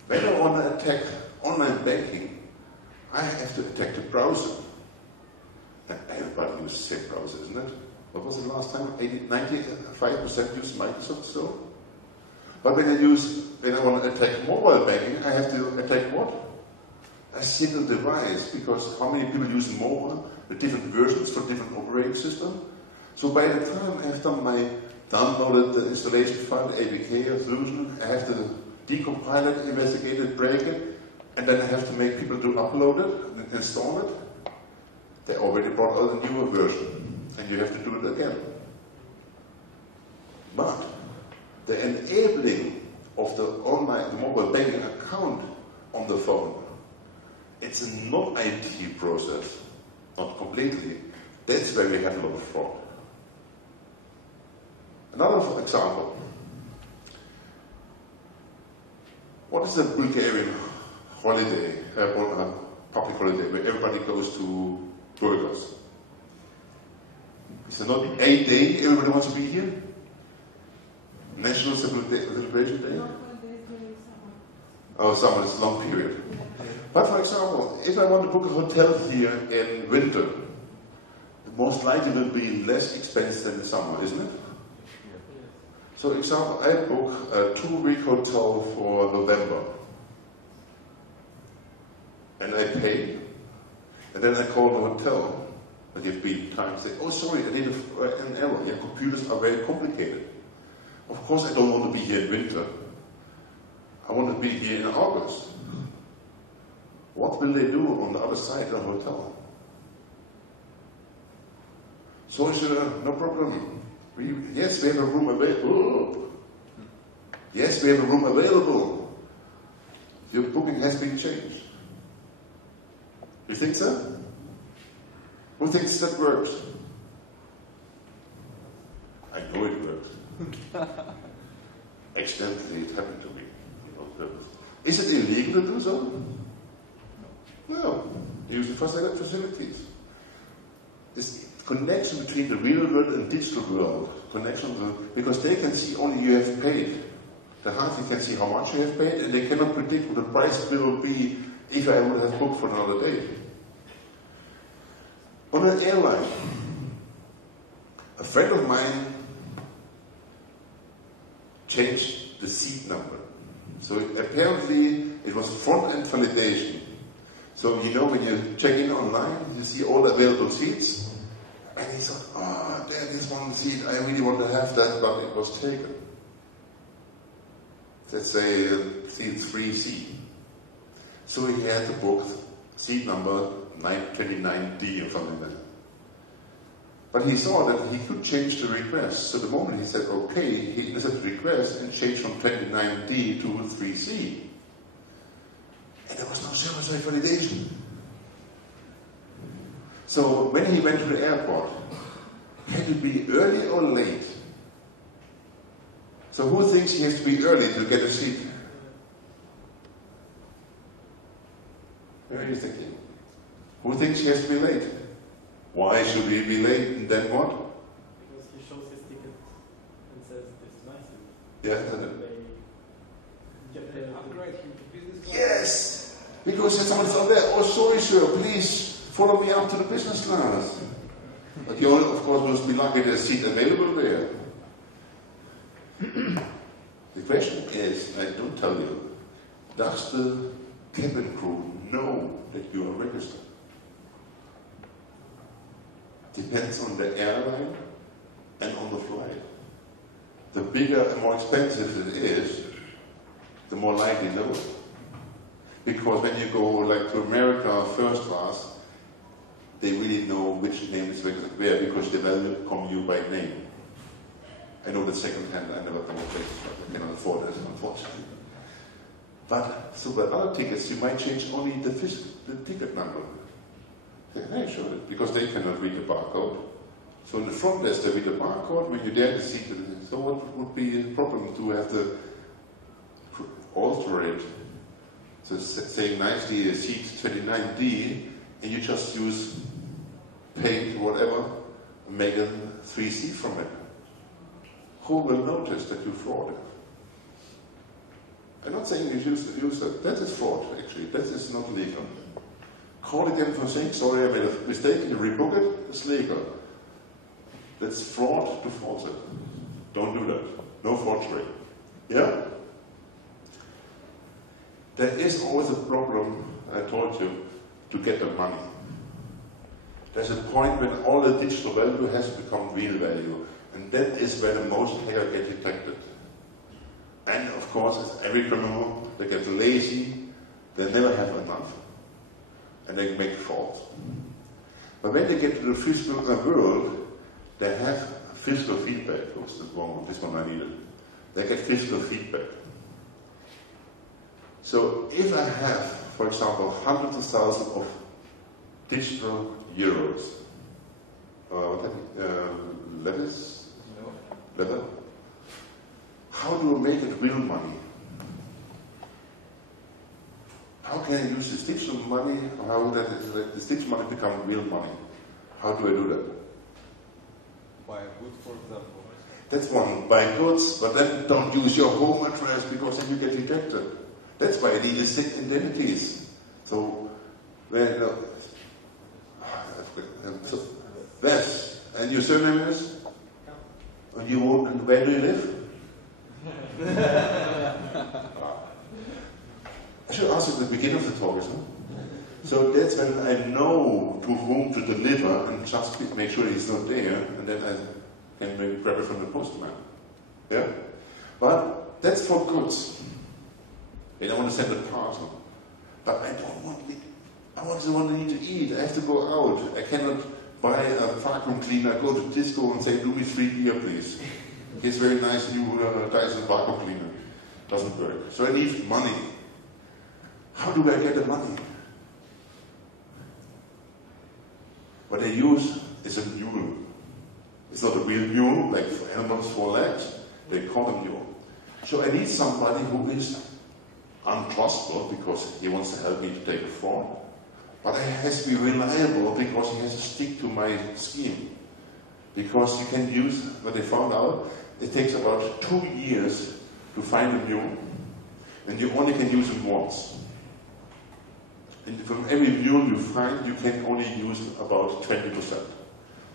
When I want to attack online banking, I have to attack the browser. And everybody uses the same browser, isn't it? What was it last time? 95% use Microsoft Store? But when I want to attack mobile banking, I have to attack what? A single device, because how many people use mobile with different versions for different operating systems? So by the time I have done my downloaded the installation file, the APK solution, I have to decompile it, investigate it, break it, and then I have to make people to upload it and install it. They already brought out a newer version, and you have to do it again. But the enabling of the online mobile banking account on the phone, it's a non-IT process, not completely. That's where we have a lot of fraud. Another example. What is a Bulgarian holiday, or public holiday, where everybody goes to burgers? Is it not 8 day everybody wants to be here? National Celebration Day? Oh, summer is a long period. But for example, if I want to book a hotel here in winter, it most likely will be less expensive than in summer, isn't it? So example, I book a 2-week hotel for November. And I pay. And then I call the hotel. I give me time to say, oh sorry, I need an error. Yeah, computers are very complicated. Of course I don't want to be here in winter. I want to be here in August. What will they do on the other side of the hotel? So sir, no problem. Yes, we have a room available. Yes, we have a room available. Your booking has been changed. You think so? Who thinks that works? I know it works. Accidentally, it happened to me. Is it illegal to do so? No. Use the facilities. This connection between the real world and digital world, because they can see only you have paid. The hardly can see how much you have paid, and they cannot predict what the price will be if I would have booked for another day. On an airline, a friend of mine changed the seat number. So apparently it was front-end validation. So you know when you check in online, you see all the available seats, and he thought, oh, there is one seat, I really want to have that, but it was taken. Let's say seat 3C. So he had to book seat number 929D or something like that. But he saw that he could change the request. So the moment he said okay, he inserted the request and changed from 29D to 3C. And there was no server-side validation. So when he went to the airport, had to be early or late? So who thinks he has to be early to get a seat? What are you thinking? Who thinks he has to be late? Why should he be late and then what? Because he shows his ticket and says it's nice. Yeah. They upgrade him to business class. Yes! Because someone's out there, oh sorry sir, please follow me up to the business class. But you of course must be lucky there's a seat available there. The question is, I don't tell you, does the cabin crew know that you are registered? Depends on the airline and on the flight. The bigger and more expensive it is, the more likely they know. Because when you go like to America first class, they really know which name is registered where because they welcome you by name. I know that second hand, I never come to places, but I cannot afford it, unfortunately. But, so by other tickets, you might change only the ticket number. Hey, sure, because they cannot read the barcode. So in the front desk, they read the barcode, when you're there, they see the, so what would be a problem to have to alter it? so saying nicely seat 29D, and you just use paint or whatever, and make a 3C from it. Who will notice that you frauded? I'm not saying you use that. That is fraud, actually. That is not legal. Call again for saying, sorry, I made a mistake, you rebook it, it's legal. That's fraud to force it. Don't do that. No forgery. Yeah? There is always a problem, I told you, to get the money. There's a point when all the digital value has become real value, and that is where the most hacker get detected. And of course, as every criminal, they get lazy, they never have enough, and they make faults. But when they get to the physical world, they have physical feedback. Oops, that's wrong, this one I needed. They get physical feedback. So if I have, for example, hundreds of thousands of digital euros, letters? No. Letter? How do I make it real money? How can I use this digital money, or how let this digital money become real money? How do I do that? Buy goods, for example. That's one, buy goods, but then don't use your home address because then you get detected. That's why I need distinct identities. So, yes, and your surname is? And you work, and where do you live? I should ask you at the beginning of the talk, isn't it? So that's when I know to whom to deliver and just make sure he's not there, and then I can maybe grab it from the postman. Yeah? But that's for goods. I don't want to send a parcel. But I don't want to, I want the one I need to eat. I have to go out. I cannot buy a vacuum cleaner, go to disco and say, do me 3 beer, please. Here's very nice new Dyson vacuum cleaner. Doesn't work. So I need money. How do I get the money? What I use is a mule. It's not a real mule, like for animals, 4 legs. They call a mule. So I need somebody who is untrustable because he wants to help me to take a fraud. But he has to be reliable because he has to stick to my scheme. Because you can use, what they found out, it takes about 2 years to find a mule. And you only can use him once. And from every mule you find, you can only use about 20%.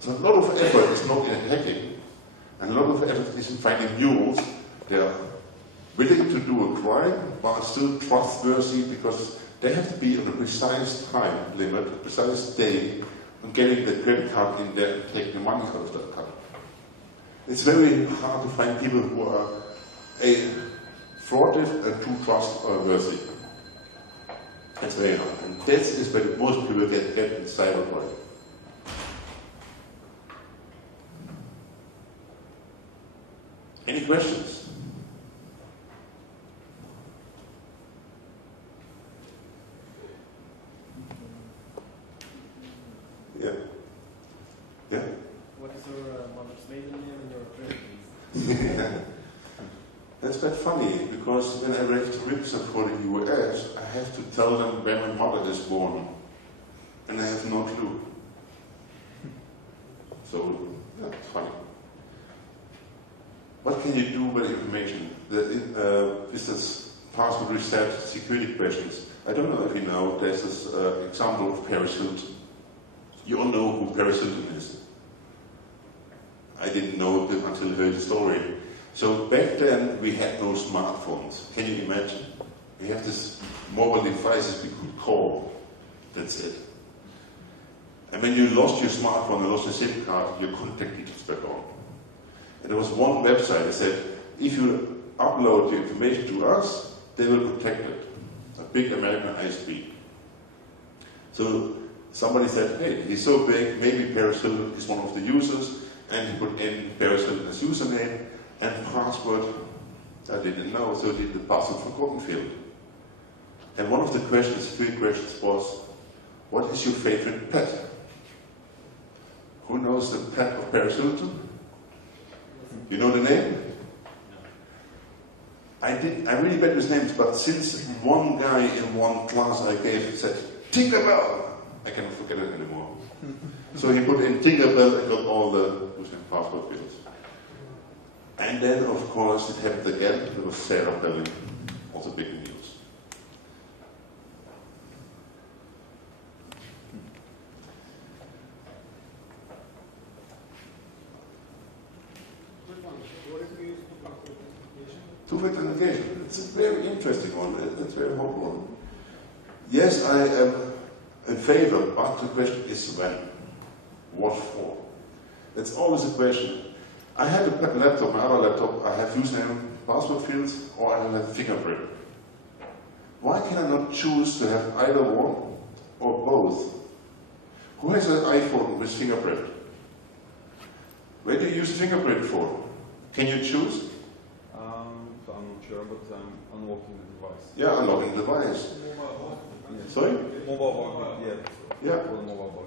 So a lot of effort is not in hacking, and a lot of effort is in finding mules. They are willing to do a crime, but still trustworthy because they have to be on a precise time limit, a precise day, on getting the credit card in there and taking the money out of that card. It's very hard to find people who are fraudulent and too trustworthy. That's very hard. And that is where most people get in cybercrime. Any questions? Yeah. Yeah? What is your mother's maiden name and your address, please? That's quite funny, because when I register for the US, I have to tell them where my mother is born. And I have no clue. So, yeah, it's funny. What can you do with the information? Is this password reset security questions? I don't know if you know, there's this example of Paris Hilton. You all know who Paris Hilton is. I didn't know it until I heard the story. So back then we had no smartphones. Can you imagine? We have this mobile devices we could call. That's it. And when you lost your smartphone and lost your SIM card, your contact details were gone. And there was one website that said, if you upload the information to us, they will protect it. A big American ISP. So somebody said, hey, he's so big, maybe Paris Hilton is one of the users, and he put in Paris Hilton as username and password. I didn't know, so did the password forgotten field. And one of the questions, 3 questions was, what is your favorite pet? Who knows the pet of Paris Hilton? You know the name? I really bet his names, but since one guy in one class I gave said, Tinkerbell, I cannot forget it anymore. So he put in Tinkerbell and got all the password fields. And then, of course, it happened again. It was Sarah telling, also big news. Two-factor authentication. It's a very interesting one. It's a very hot one. Yes, I am in favor, but the question is when. What for? That's always a question. I have a laptop, my other laptop, I have username, password fields, or I have fingerprint. Why can I not choose to have either one or both? Who has an iPhone with fingerprint? Where do you use fingerprint for? Can you choose? I'm not sure, but I'm unlocking the device. Yeah, unlocking the device. Sorry? Mobile, Yeah. For the mobile bot.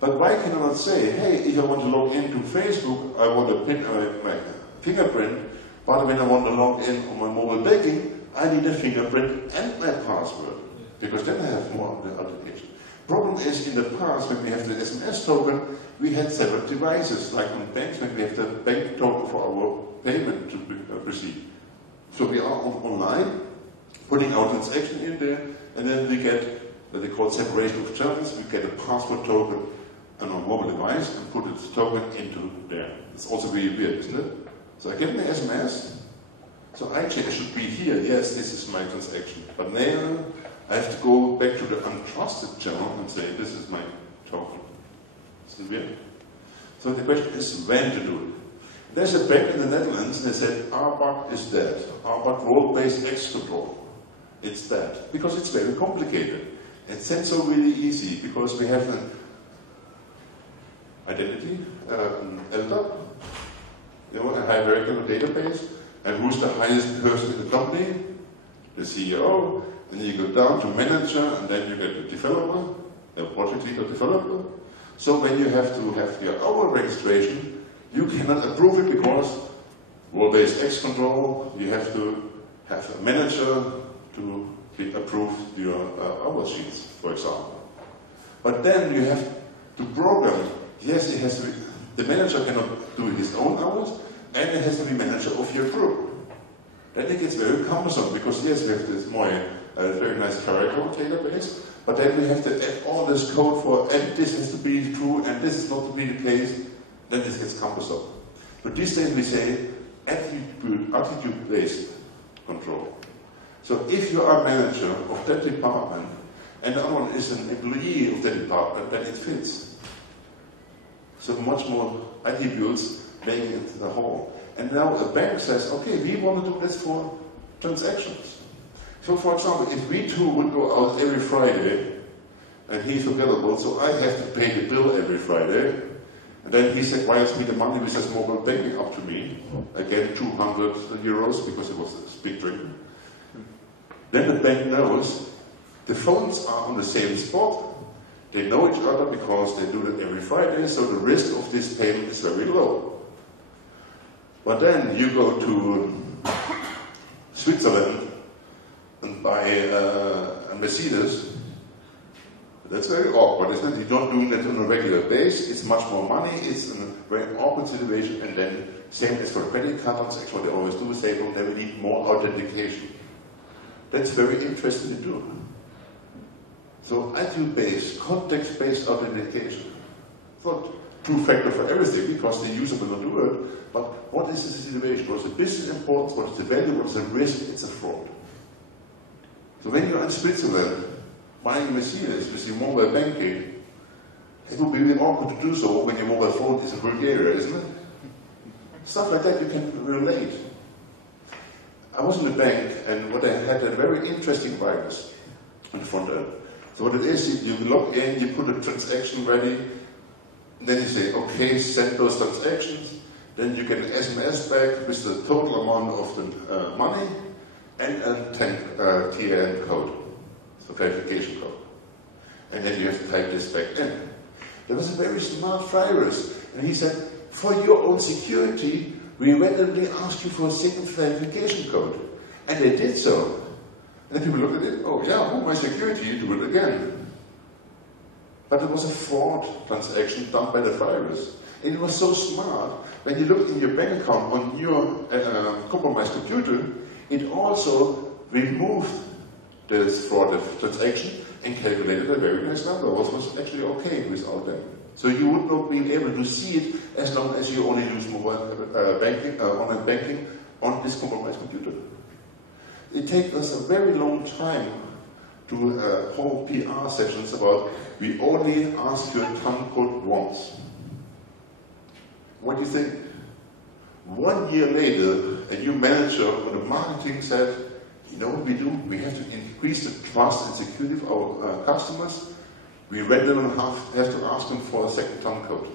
But why can I not say, hey, if I want to log into Facebook, I want to pin my fingerprint, but when I want to log in on my mobile banking, I need a fingerprint and my password, because then I have more authentication. Problem is, in the past, when we have the SMS token, we had separate devices, like on banks, when we have the bank token for our payment to proceed. So we are online, putting our transaction in there, and then we get what they call separation of channels. We get a password token on our mobile device and put its token into there. It's also very weird, isn't it? So I get an SMS, so I check, I should be here, yes, this is my transaction. But now I have to go back to the untrusted channel and say, this is my token. Is it weird? So the question is when to do it. There's a bank in the Netherlands, and they said, ABAC is dead. ABAC role-based access control. It's dead. Because it's very complicated. It's not so really easy, because we have an identity, LDAP, you know, a hierarchical database, and who's the highest person in the company? The CEO, and you go down to manager, and then you get the developer, a project leader developer. So when you have to have your hour registration, you cannot approve it because role-based access control, you have to have a manager to approve your hour sheets, for example. But then you have to program. Yes, it has to be, the manager cannot do his own hours, and it has to be manager of your group. Then it gets very cumbersome, because yes, we have this more very nice hierarchical database, but then we have to add all this code for, and this has to be true, and this is not to be the case. Then this gets cumbersome. But these days we say attitude-based control. So if you are a manager of that department, and the other one is an employee of that department, then it fits. So much more attributes making it the whole. And now a bank says, okay, we want to do this for transactions. So for example, if we two would go out every Friday, and he's available, so I have to pay the bill every Friday, and then he said, wires me the money with his mobile banking up to me. Again, 200 euros, because it was a big drink. Then the bank knows the phones are on the same spot. They know each other because they do that every Friday, so the risk of this payment is very low. But then you go to Switzerland and buy a Mercedes. That's very awkward, isn't it? You don't do that on a regular basis. It's much more money. It's a very awkward situation. And then, same as for credit card transactions, what they always do is say, well, they will need more authentication. That's very interesting to do. So, attribute-based, context-based authentication. It's not two-factor for everything, because the user will not do it. But what is the situation? What is the business importance? What is the value? What is the risk? It's a fraud. So when you're in Switzerland, buying a Mercedes with your mobile banking, it would be really awkward to do so when your mobile phone is in Bulgaria, isn't it? Stuff like that you can relate. I was in the bank, and what I had a very interesting virus in front end. So what it is, you log in, you put a transaction ready, and then you say, okay, send those transactions, then you get an SMS back with the total amount of the money and a TN code. The verification code. And then you have to type this back in. There was a very smart virus, and he said, for your own security, we randomly ask you for a single verification code. And they did so. And then people look at it, oh yeah, my security, you do it again. But it was a fraud transaction done by the virus. And it was so smart, when you look in your bank account on your compromised computer, it also removed this fraud transaction and calculated a very nice number, what was actually okay without them. So you would not be able to see it as long as you only use mobile banking, online banking on this compromised computer. It takes us a very long time to hold PR sessions about we only ask your thumb code once. What do you think? 1 year later, a new manager on the marketing said, you know what we do? We have to increase the trust and security of our customers. We randomly have to ask them for a second thumb code.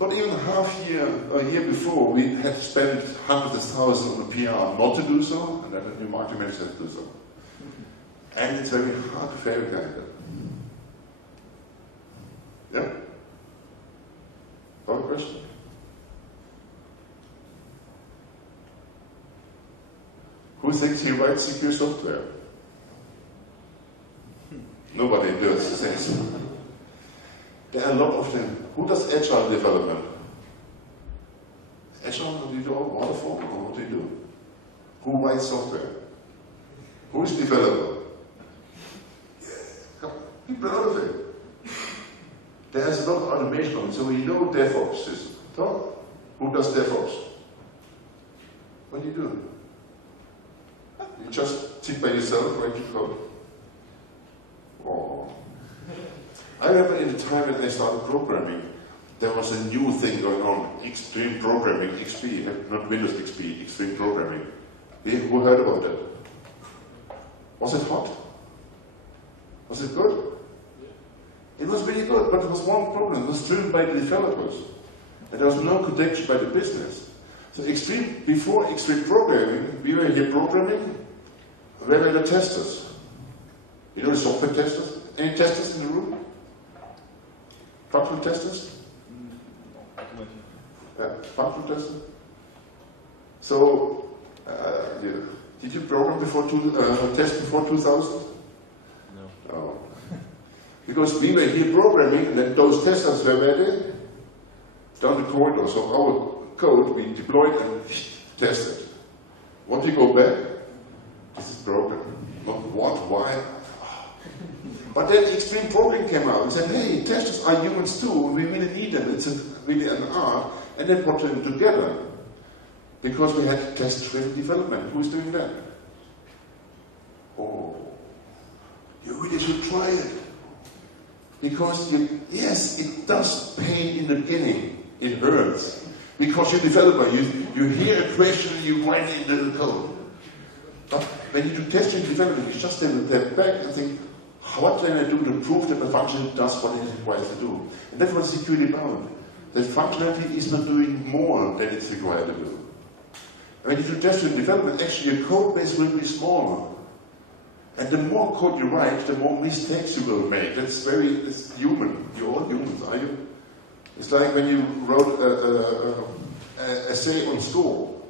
Not even a year before, we had spent hundreds of thousands on the PR not to do so, and then the new marketing manager had to do so. And it's very hard to verify that. Yeah? Other question? Who thinks he writes secure software? Nobody does, says. There are a lot of them. Who does agile development? Agile, what do you do? Waterfall, or what do you do? Who writes software? Who is developer? Yeah, people out of it. There's a lot of automation on it, so we know DevOps system. So, who does DevOps? What do you do? You just sit by yourself, write your code. Oh. I remember in the time when I started programming, there was a new thing going on, extreme programming, XP, not Windows XP, extreme programming. Who heard about that? Was it hot? Was it good? It was really good, but there was one problem. It was driven by the developers. And there was no connection by the business. So before extreme programming, we were here programming. Where were the testers? You know the software testers? Any testers in the room? Functional testers? Yeah, functional testers. So, yeah. Did you program test before 2000? No. Oh. Because we were here programming, and then those testers were ready down the corridor. So our code we deployed and tested. Once we go back, this is broken. Not what, why? But then extreme programming came out and said, hey, testers are humans too, we really need them. It's really an art. And then put them together. Because we had test-driven development. Who's doing that? Oh, you really should try it. Because, yes, it does pain in the beginning. It hurts. Because you're a developer, you hear a question, you write it into the code. But when you do testing development, you just step back and think, what can I do to prove that the function does what it requires to do? And that's what security about. That functionality is not doing more than it's required to do. When you do testing development, actually your code base will be smaller. And the more code you write, the more mistakes you will make. It's human. You're all humans, are you? It's like when you wrote an essay on school.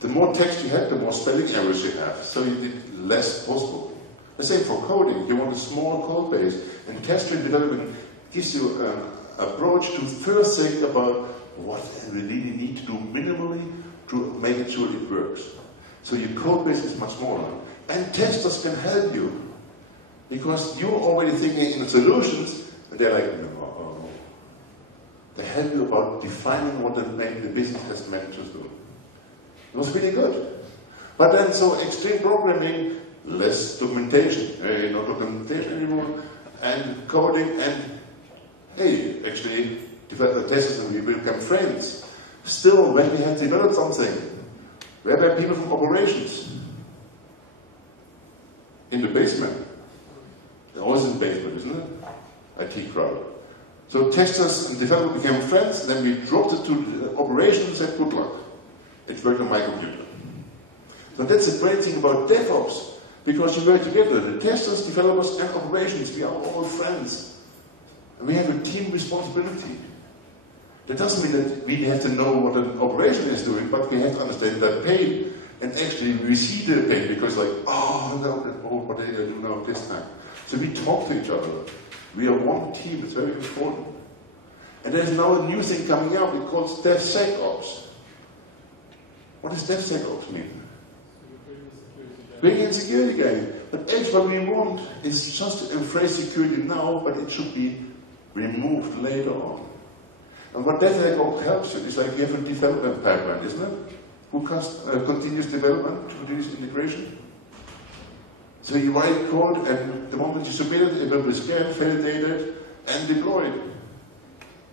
The more text you have, the more spelling errors you have. So you did less possible. The same for coding. You want a small code base. And testing development gives you an approach to first think about what I really need to do minimally to make it sure it works. So your code base is much smaller. And testers can help you. Because you're already thinking in solutions, and they're like, no. They help you about defining what the business test managers do. It was really good. But then, so extreme programming, less documentation. No documentation anymore. And coding, and hey, actually, develop testers and we become friends. Still, when we have developed something, where were people from operations? In the basement. They're always in the basement, isn't it? IT crowd. So testers and developers became friends, and then we dropped it to the operations and said, good luck. It worked on my computer. So that's the great thing about DevOps, because you work together. The testers, developers, and operations, we are all friends. And we have a team responsibility. That doesn't mean that we have to know what an operation is doing, but we have to understand that pain. And actually we see the pain because like, oh no, what did I do now this time? So we talk to each other. We are one team, it's very important. And there's now a new thing coming out, it's called DevSecOps. What does DevSecOps mean? Bring in security guys. But actually what we want is just to embrace security now, but it should be removed later on. And what DevSecOps helps you is like you have a development pipeline, isn't it? Who continuous development to do this integration? So you write code and the moment you submit it, it will be scanned, validated, and deployed.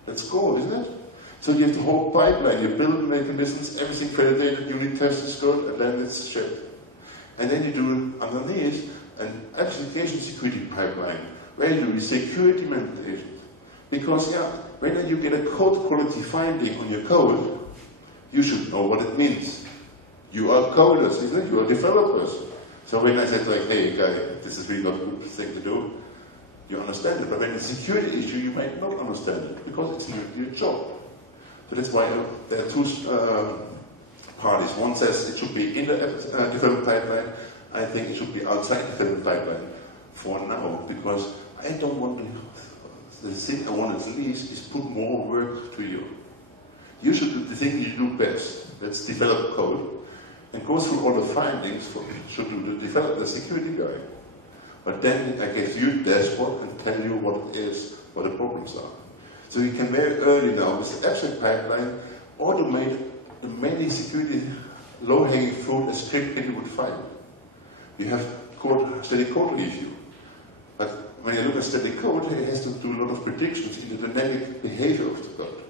That's code, isn't it? So you have the whole pipeline, you build mechanisms, everything validated, unit test is good, and then it's shipped. And then you do underneath an application security pipeline, where you do security manipulation. Because yeah, when you get a code quality finding on your code, you should know what it means. You are coders, isn't it? You are developers. So when I said like, hey guy, this is really not a good thing to do, you understand it. But when it's a security issue, you might not understand it, because it's not your job. So that's why there are two parties. One says it should be in the development pipeline. I think it should be outside the development pipeline for now, because I don't want to, the thing I want at least is put more work to you. You should do the thing you do best. That's develop code and go through all the findings should do the security guy. But then I give you a dashboard and tell you what it is, what the problems are. So you can very early now, with the abstract pipeline, automate the many security low-hanging fruit a script that you would find. You have static code review. But when you look at static code, it has to do a lot of predictions in the dynamic behavior of the code.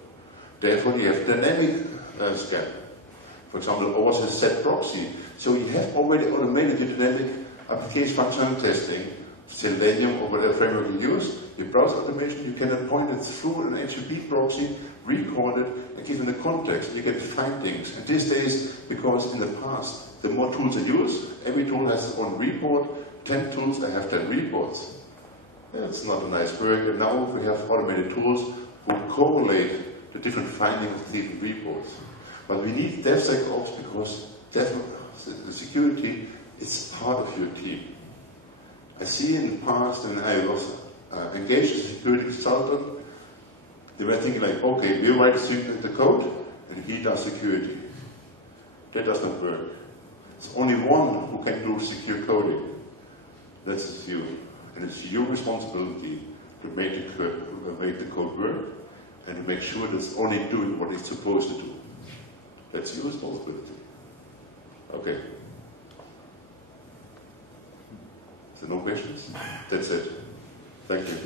Therefore, you have dynamic scan. For example, OWASP has set proxy. So you have already automated the dynamic application functional testing, Selenium or whatever framework you use. Your browser automation, you can then point it through an HTTP proxy, record it, and give it the context, and you get findings. And these days, because in the past, the more tools are used, every tool has its own report, 10 tools, they have 10 reports. Yeah, it's not a nice work, and now we have automated tools who correlate the different findings of different reports. But we need DevSecOps because the security is part of your team. I see in the past, when I was engaged as a security consultant, they were thinking like, okay, we write the code, and he does security. That does not work. There's only one who can do secure coding. That's you. And it's your responsibility to make the code work and to make sure that it's only doing what it's supposed to do. That's your responsibility. Okay. So no questions? That's it. Thank you.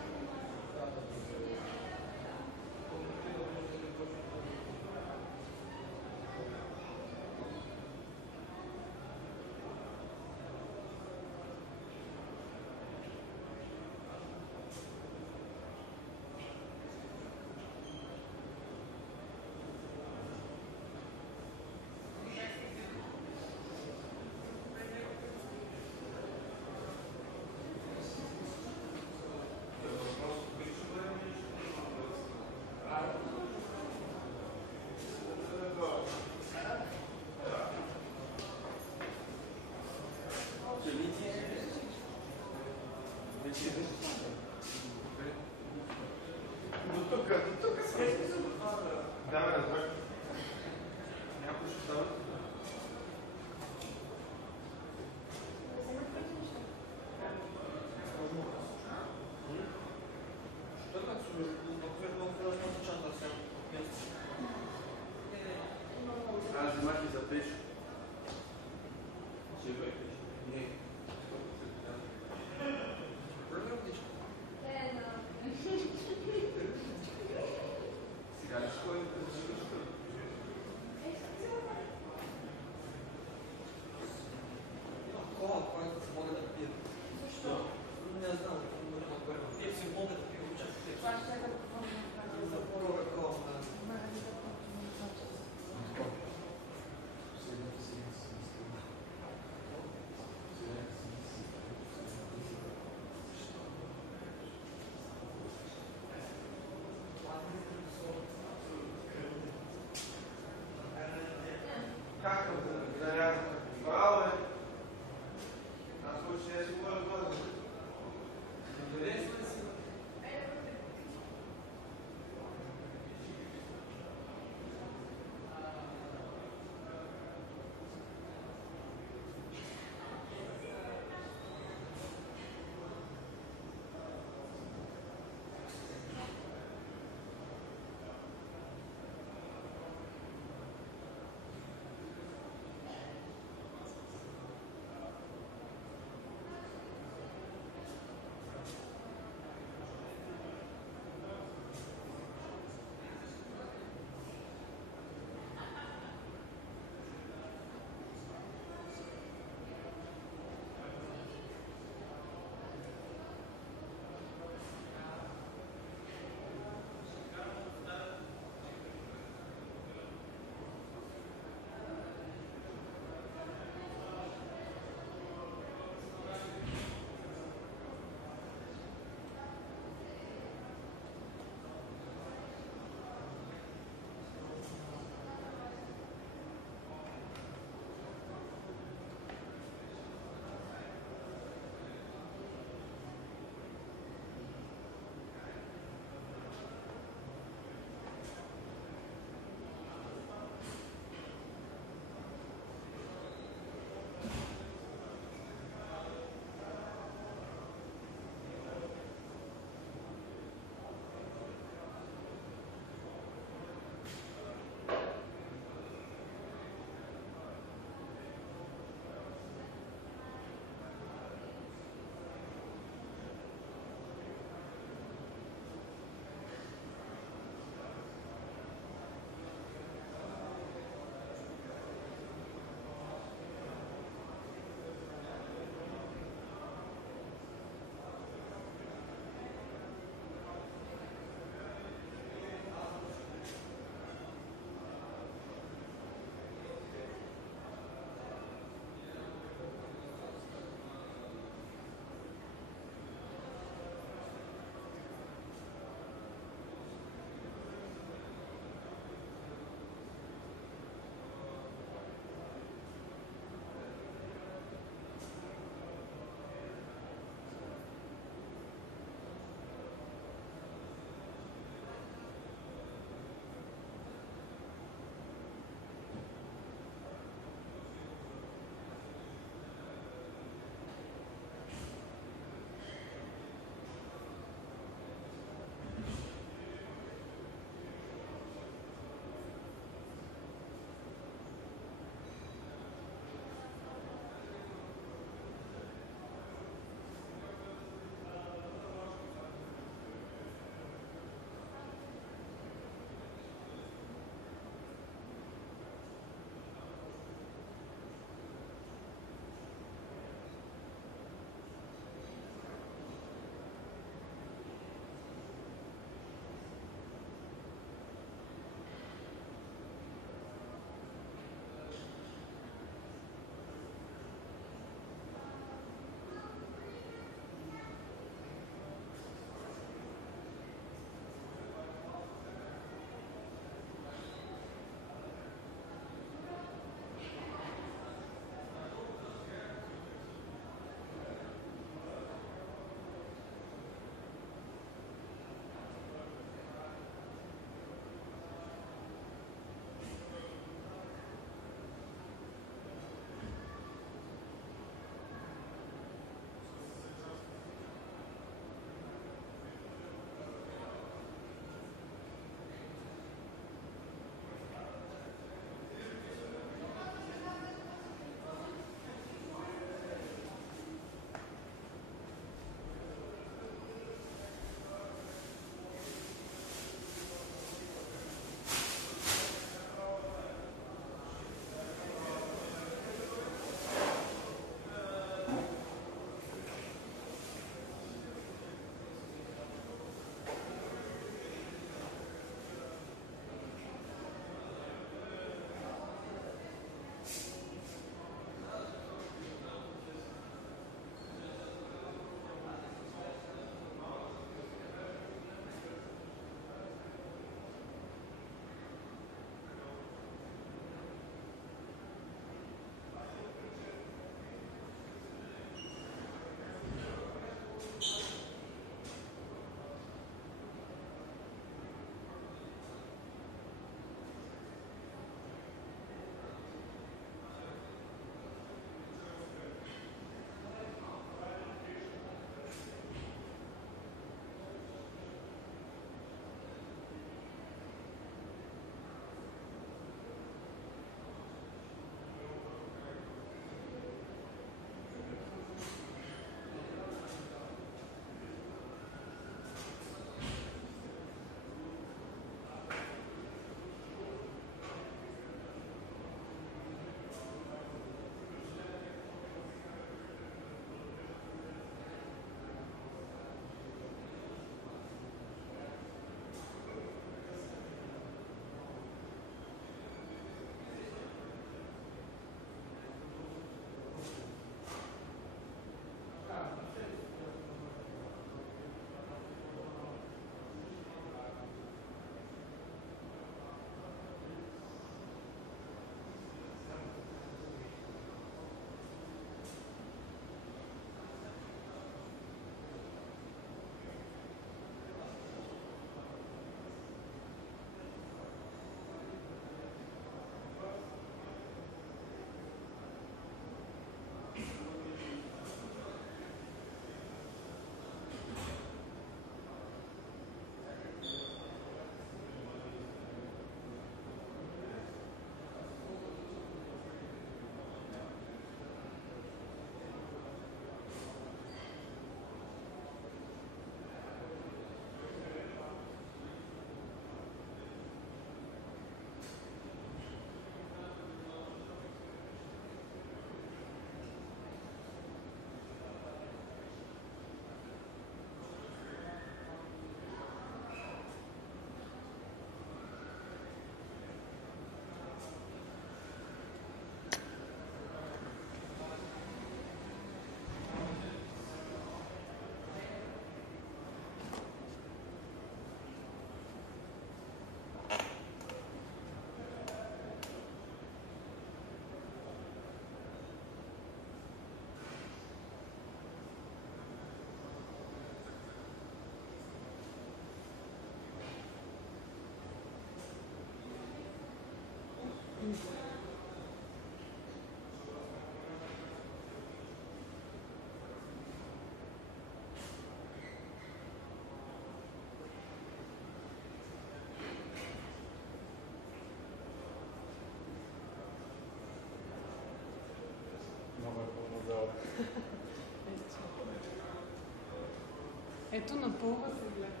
Ето, напълва се, гледа.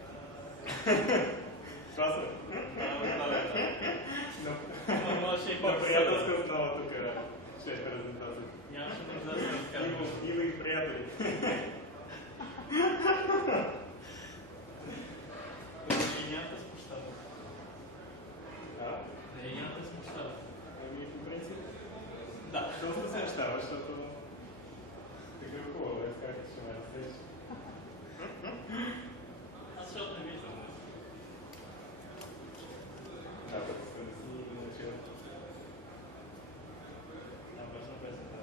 Това са. Приятелска основа тук ще е презентация. Нямаше да изказвам. Иво и приятели. Женята смущава. Женята смущава. Ами по принцип? Да, доста се нещава, защото така е хубаво, да изкажеш, че ме разсеш. Аз защото не виждам. Да, да си научил. Важна презентация.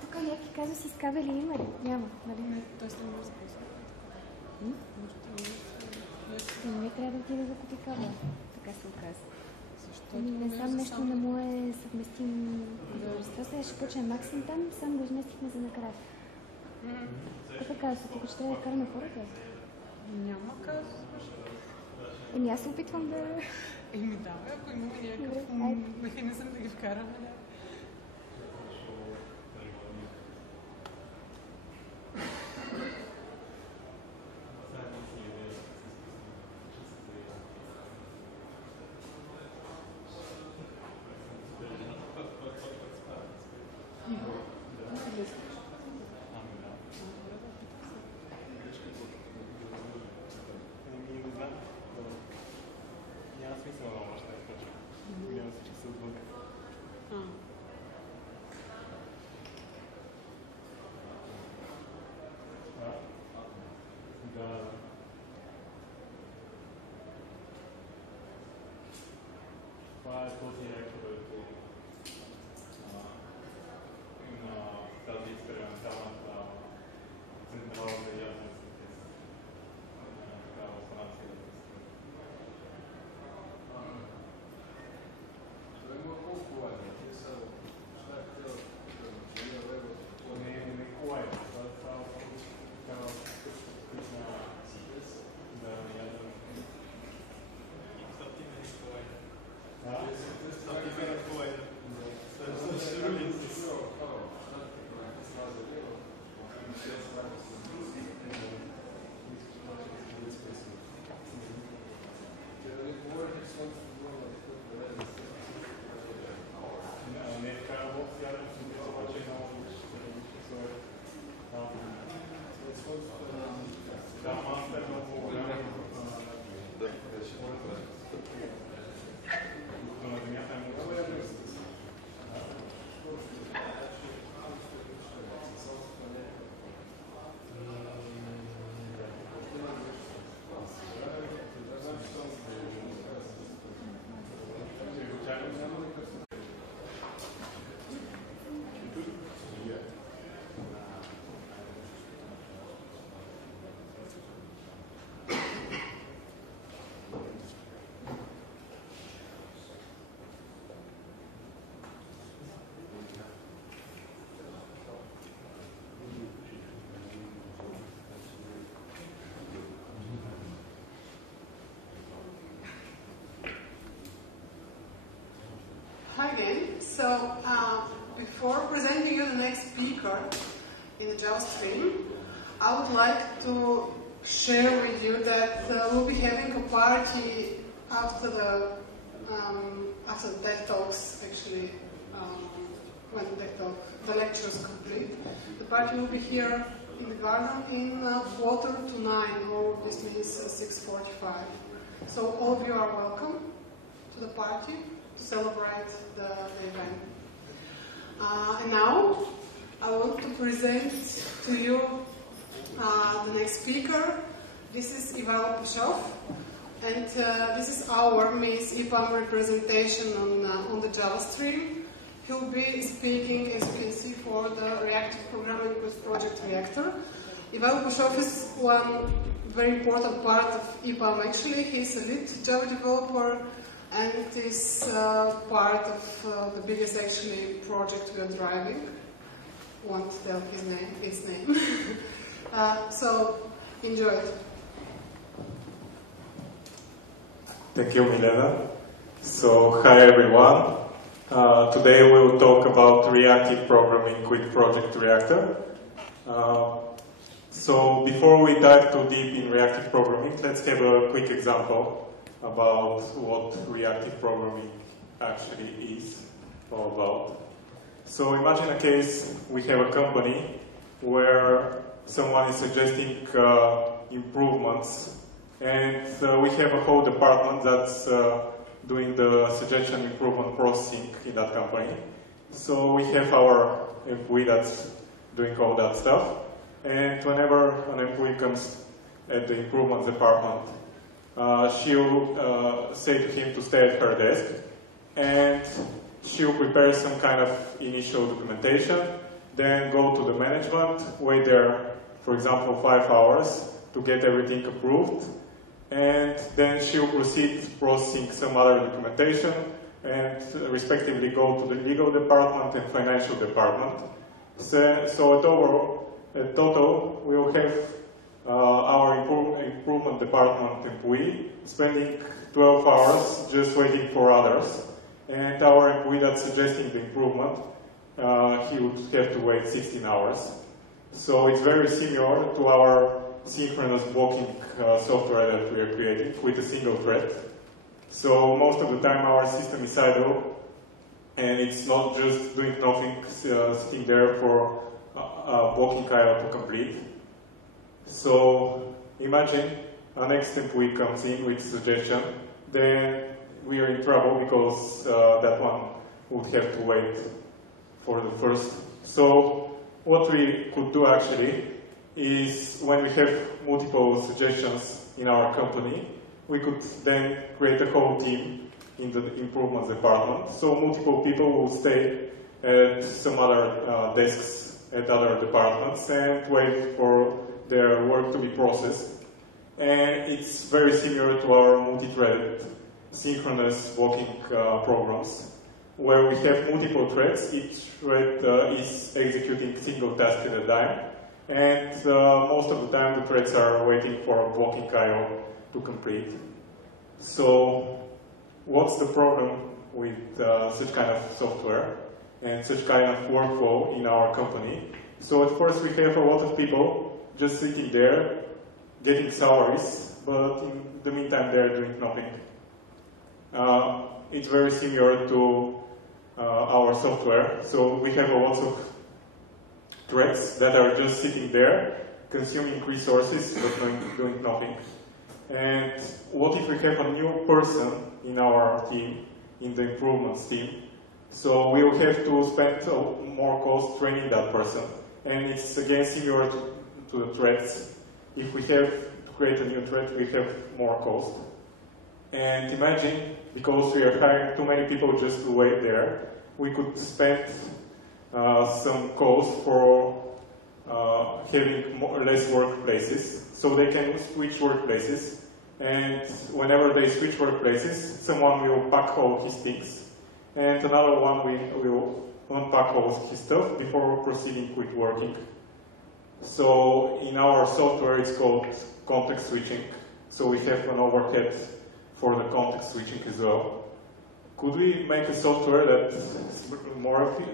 Тук някакви казуси с кабели има ли? Няма, нали? Той се не може да се Не трябва да отида да купи кабел, така се оказа. Защо? Не знам, нещо не му е съвместим. Това сега ще почне Максим там, само го изместихме за накрая. Какво казва се? Тук ще трябва да караме хората? Няма казус. Еми аз се опитвам да... Еми да, ако имаме някакъв механизъм да ги вкараме, да. Няма смисъл да още не скача. Гледам всички са отвън. Да. Това е този реактор, който на тази експерименталната централа за яден синтез в Франция. Не кое. Това е такава специфична да яден. Hi again. So, before presenting you the next speaker in the Java stream, I would like to share with you that we'll be having a party after the death talks. Actually, when the lecture is complete, the party will be here in the garden in 8:45, or this means 6:45. So all of you are welcome to the party to celebrate the event. And now, I want to present to you the next speaker. This is Epam Bulgaria, and this is our Miss Epam representation on the Java stream. He'll be speaking, as you can see, for the reactive programming with Project Reactor. Epam Bulgaria is one very important part of Epam. Actually, he's a lead Java developer and is part of the biggest actually project we are driving. Won't tell his name. So enjoy it. Thank you, Milena. So, hi everyone. Today we will talk about reactive programming with Project Reactor. So, before we dive too deep in reactive programming, let's have a quick example about what reactive programming actually is all about. So, imagine a case we have a company where someone is suggesting improvements, and we have a whole department that's doing the suggestion improvement processing in that company. So we have our employee that's doing all that stuff, and whenever an employee comes at the improvement department, she'll say to him to stay at her desk, and she'll prepare some kind of initial documentation, then go to the management, wait there, for example, 5 hours to get everything approved, and then she'll proceed processing some other documentation and respectively go to the legal department and financial department. So at total, we will have our improvement department employee spending 12 hours just waiting for others, and our employee that's suggesting the improvement, he would have to wait 16 hours. So it's very similar to our synchronous blocking software that we are creating with a single thread. So most of the time our system is idle, and it's not just doing nothing, sitting there for blocking IO to complete. So imagine our next employee comes in with a suggestion, then we are in trouble because that one would have to wait for the first. So what we could do actually is, when we have multiple suggestions in our company, we could then create a whole team in the improvements department. So multiple people will stay at some other desks at other departments and wait for their work to be processed. And it's very similar to our multi-threaded synchronous blocking programs, where we have multiple threads. Each thread is executing single task at a time. And most of the time the threads are waiting for blocking IO to complete. So what's the problem with such kind of software and such kind of workflow in our company? So at first we have a lot of people just sitting there getting salaries, but in the meantime they're doing nothing. It's very similar to our software. So we have a lot of threads that are just sitting there, consuming resources, but doing nothing. And what if we have a new person in our team, in the improvements team? So we will have to spend more cost training that person. And it's again similar to the threads. If we have to create a new thread, we have more cost. And imagine, because we are hiring too many people just to wait there, we could spend some cost for having less workplaces, so they can switch workplaces, and whenever they switch workplaces, someone will pack all his things, and another one will unpack all his stuff before proceeding with working. So in our software it's called context switching, so we have an overhead for the context switching as well. Could we make a software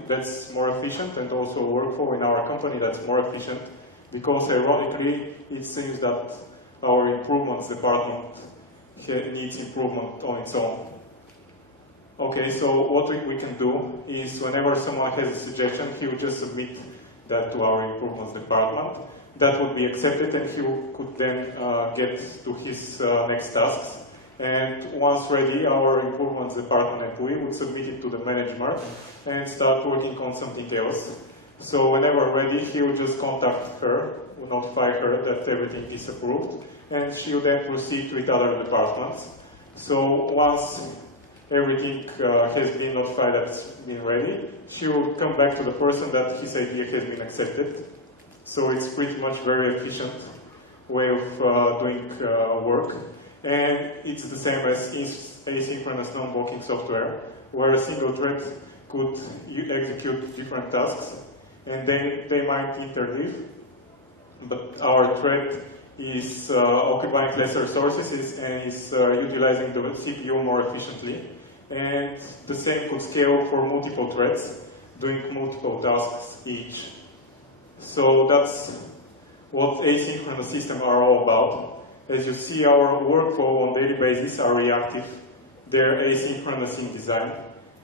that's more efficient and also a workflow in our company that's more efficient? Because ironically, it seems that our improvements department needs improvement on its own. Okay, so what we can do is, whenever someone has a suggestion, he will just submit that to our improvements department. That would be accepted, and he could then get to his next tasks. And once ready, our improvements department employee would submit it to the management and start working on something else. So whenever ready, he will just contact her, notify her that everything is approved, and she will then proceed with other departments. So once everything has been notified that it's been ready, she will come back to the person that his idea has been accepted. So it's pretty much very efficient way of doing work. And it's the same as asynchronous non-blocking software, where a single thread could execute different tasks, and they might interleave, but our thread is occupying less resources and is utilizing the CPU more efficiently. And the same could scale for multiple threads, doing multiple tasks each. So that's what asynchronous systems are all about. As you see, our workflow on daily basis are reactive. They're asynchronous in design.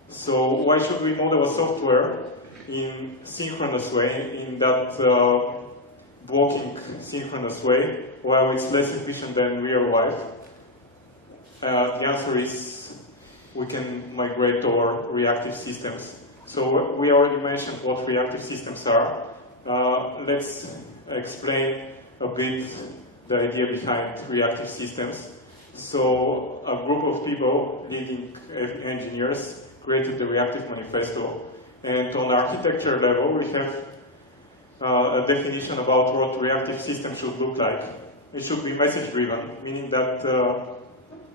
So why should we model a software in synchronous way, in that blocking synchronous way, while it's less efficient than real life? The answer is we can migrate toward reactive systems. So we already mentioned what reactive systems are. Let's explain a bit the idea behind reactive systems. So a group of people, leading engineers, created the reactive manifesto. And on architecture level, we have a definition about what reactive system should look like. It should be message-driven, meaning that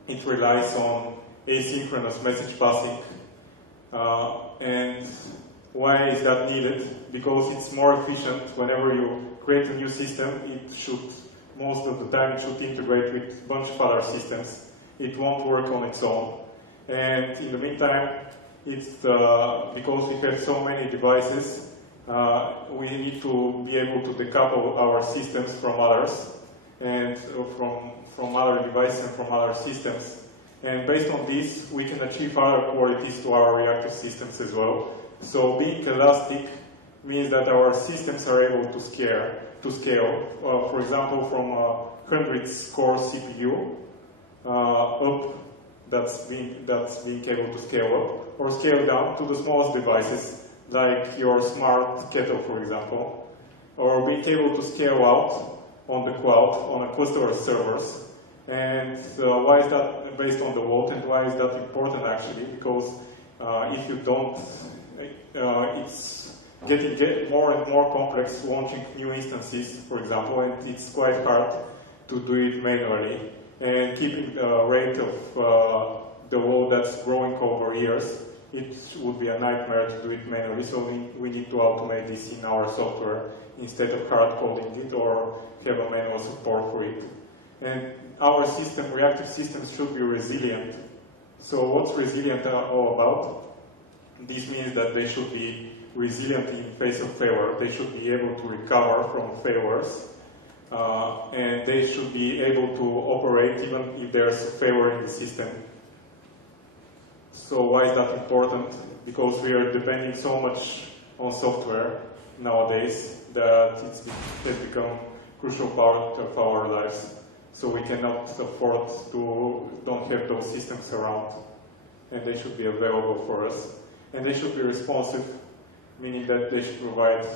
it relies on asynchronous message passing. And why is that needed? Because it's more efficient. Whenever you create a new system, it should, most of the time, it should integrate with a bunch of other systems. It won't work on its own. And in the meantime, it's because we have so many devices, we need to be able to decouple our systems from others, and from other devices and from other systems. And based on this, we can achieve other qualities to our reactive systems as well. So being elastic means that our systems are able to scale. For example, from a 100-core CPU up, that's being able to scale up, or scale down to the smallest devices, like your smart kettle, for example, or being able to scale out on the cloud, on a cluster of servers. And why is that based on the world, and why is that important actually? Because if you don't, it's getting more and more complex launching new instances, for example, and it's quite hard to do it manually. And keeping the rate of the load that's growing over years, it would be a nightmare to do it manually, so we need to automate this in our software instead of hard coding it or have a manual support for it. And our system, reactive systems, should be resilient. So what's resilient all about? This means that they should be resilient in face of failure. They should be able to recover from failures. And they should be able to operate even if there's a failure in the system. So why is that important? Because we are depending so much on software nowadays that it has become a crucial part of our lives. So we cannot afford to don't have those systems around, and they should be available for us. And they should be responsive, meaning that they should provide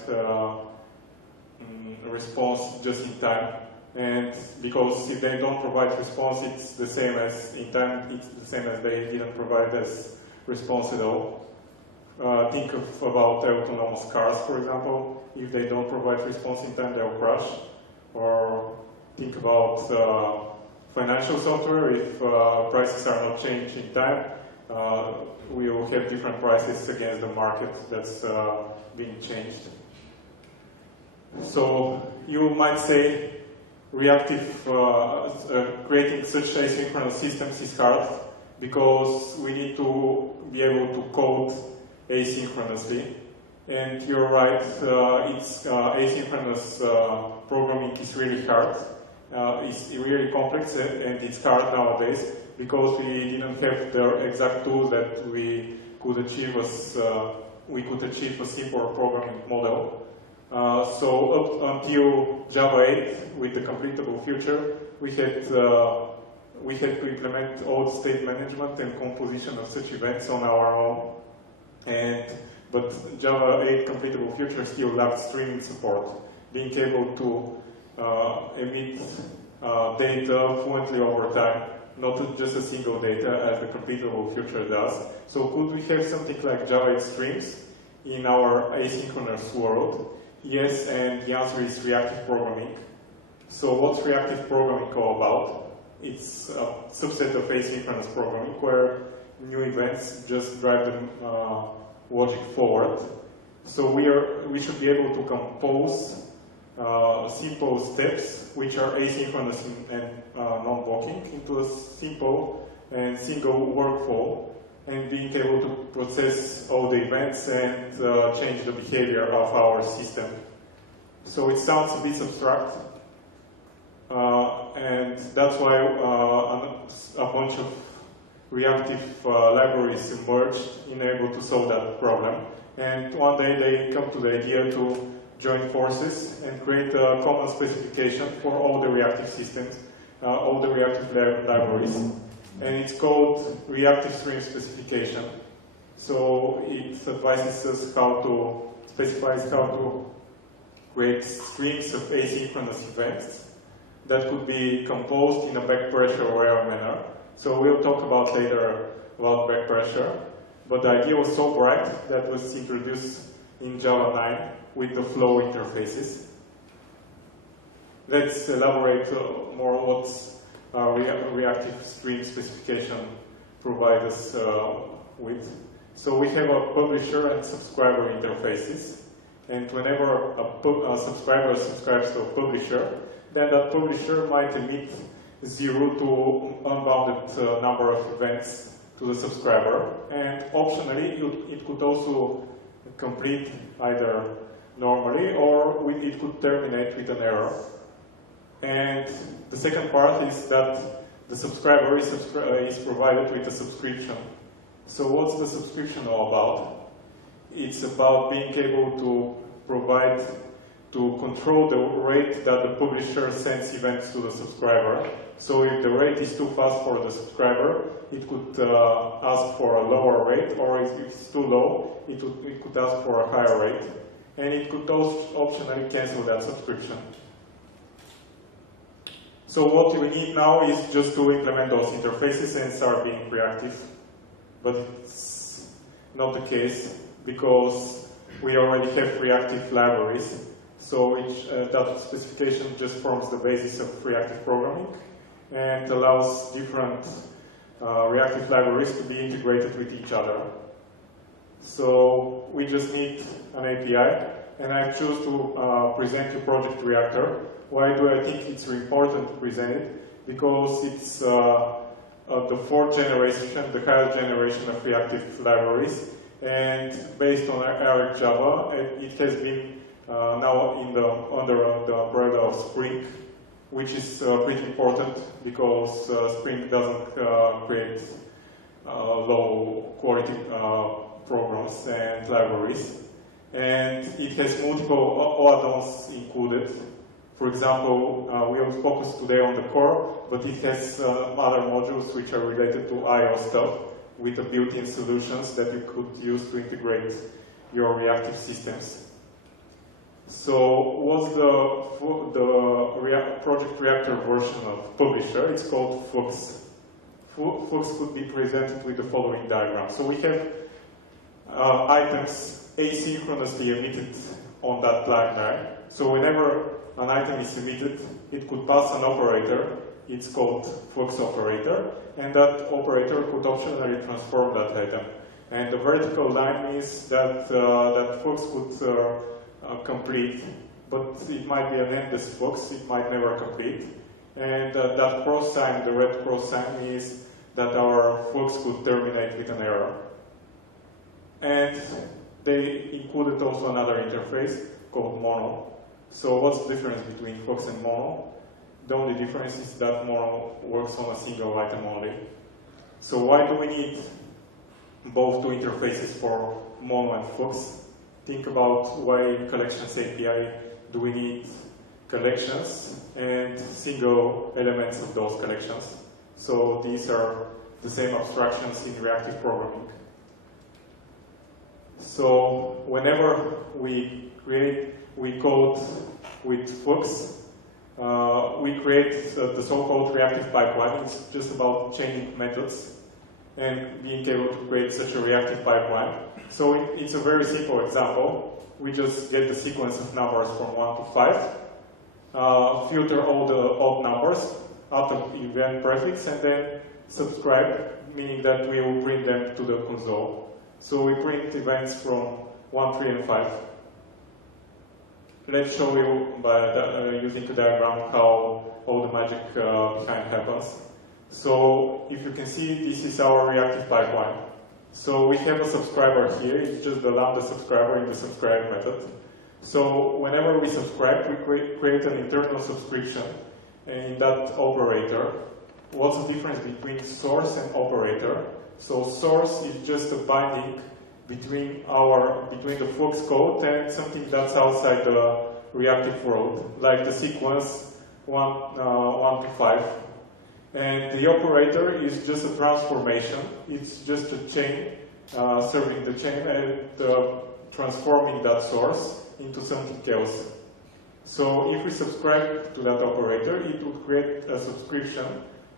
response just in time. And because if they don't provide response, it's the same as in time, it's the same as they didn't provide as response at all. Think about autonomous cars, for example. If they don't provide response in time, they'll crash. Or think about financial software. If prices are not changed in time, we will have different prices against the market that's being changed. So you might say creating such asynchronous systems is hard because we need to be able to code asynchronously. And you're right, asynchronous programming is really hard. It's really complex and it's hard nowadays because we didn't have the exact tools that we could achieve a simple programming model. So up until Java 8, with the completable future, we had to implement all state management and composition of such events on our own. And But Java 8 completable future still lacked streaming support, being able to emit data fluently over time, not just a single data as the completable future does. So could we have something like Java 8 streams in our asynchronous world? Yes, and the answer is reactive programming. So what's reactive programming all about? It's a subset of asynchronous programming where new events just drive the logic forward. So we should be able to compose simple steps which are asynchronous and non-blocking into a simple and single workflow, and being able to process all the events and change the behavior of our system. So it sounds a bit abstract, and that's why a bunch of reactive libraries emerged in able to solve that problem. And one day they come to the idea to join forces and create a common specification for all the reactive systems, all the reactive libraries. And it's called reactive stream specification. So it advises us specifies how to create streams of asynchronous events that could be composed in a back pressure aware manner. So we'll talk about later about back pressure. But the idea was so bright that was introduced in Java 9 with the flow interfaces. Let's elaborate more what reactive stream specification provides us with. So we have a publisher and subscriber interfaces. And whenever a subscriber subscribes to a publisher, then that publisher might emit 0 to unbounded number of events to the subscriber. And optionally, it could also complete either normally or it could terminate with an error. And the second part is that the subscriber is provided with a subscription. So what's the subscription all about? It's about being able to control the rate that the publisher sends events to the subscriber. So if the rate is too fast for the subscriber, it could ask for a lower rate, or if it's too low, it could ask for a higher rate. And it could also optionally cancel that subscription. So what we need now is just to implement those interfaces and start being reactive. But it's not the case, because we already have reactive libraries. So that specification just forms the basis of reactive programming and allows different reactive libraries to be integrated with each other. So we just need an API, and I choose to present you Project Reactor. Why do I think it's important to present it? Because it's the fourth generation, the highest generation of reactive libraries, and based on Eric Java, it has been now under the umbrella of Spring, which is pretty important because Spring doesn't create low quality programs and libraries. And it has multiple add-ons included. For example, we will focus today on the core, but it has other modules which are related to I/O stuff with the built-in solutions that you could use to integrate your reactive systems. So what's the Project Reactor version of Publisher? It's called Flux. Flux could be presented with the following diagram. So we have items asynchronously emitted on that timeline. So whenever an item is emitted, it could pass an operator. It's called flux operator, and that operator could optionally transform that item. And the vertical line means that that flux could complete, but it might be an endless flux, it might never complete. And that cross sign, the red cross sign, means that our flux could terminate with an error. And they included also another interface called mono. So what's the difference between flux and mono? The only difference is that mono works on a single item only. So why do we need both two interfaces for mono and flux? Think about why collections API do we need collections and single elements of those collections. So these are the same abstractions in reactive programming. So whenever we code with Flux, we create the so-called reactive pipeline. It's just about chaining methods and being able to create such a reactive pipeline. So it's a very simple example. We just get the sequence of numbers from 1 to 5, filter all the odd numbers out of event prefix, and then subscribe, meaning that we will print them to the console. So we print events from 1, 3, and 5. Let's show you by using a diagram how all the magic behind happens. So if you can see, this is our reactive pipeline. So we have a subscriber here. It's just the lambda subscriber in the subscribe method. So whenever we subscribe, we create an internal subscription in that operator. What's the difference between source and operator? So source is just a binding between the Flux code and something that's outside the reactive world, like the sequence 1 to 5. And the operator is just a transformation. It's just a chain, serving the chain and transforming that source into something else. So if we subscribe to that operator, it would create a subscription,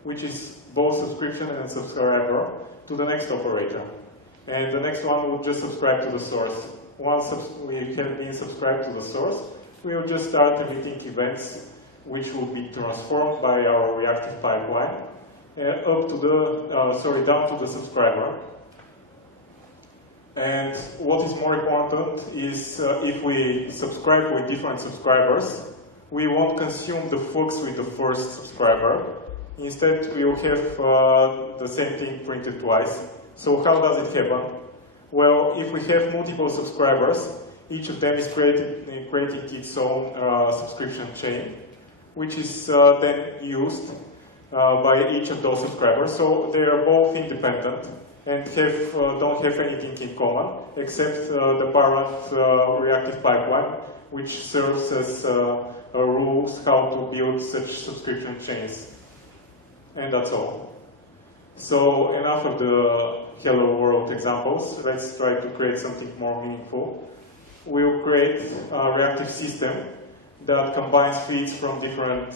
which is both subscription and subscriber, to the next operator. And the next one will just subscribe to the source. Once we have been subscribed to the source, we will just start emitting events which will be transformed by our reactive pipeline up to the, down to the subscriber. And what is more important is if we subscribe with different subscribers, we won't consume the Flux with the first subscriber. Instead, we will have the same thing printed twice. So how does it happen? Well, if we have multiple subscribers, each of them is creating its own subscription chain, which is then used by each of those subscribers. So they are both independent and don't have anything in common except the parent reactive pipeline, which serves as rules how to build such subscription chains. And that's all. So enough of the hello world examples. Let's try to create something more meaningful. We'll create a reactive system that combines feeds from different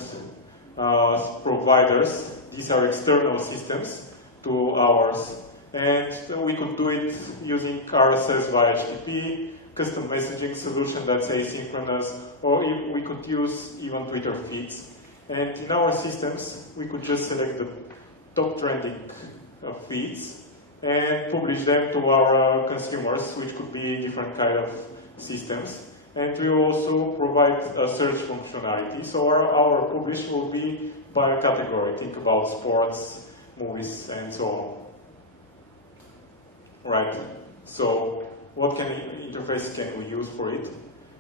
providers. These are external systems to ours. And we could do it using RSS via HTTP, custom messaging solution that's asynchronous, or we could use even Twitter feeds. And in our systems, we could just select the top trending feeds and publish them to our consumers, which could be different kind of systems. And we will also provide a search functionality. So our publish will be by a category. Think about sports, movies, and so on. Right. So what interface can we use for it?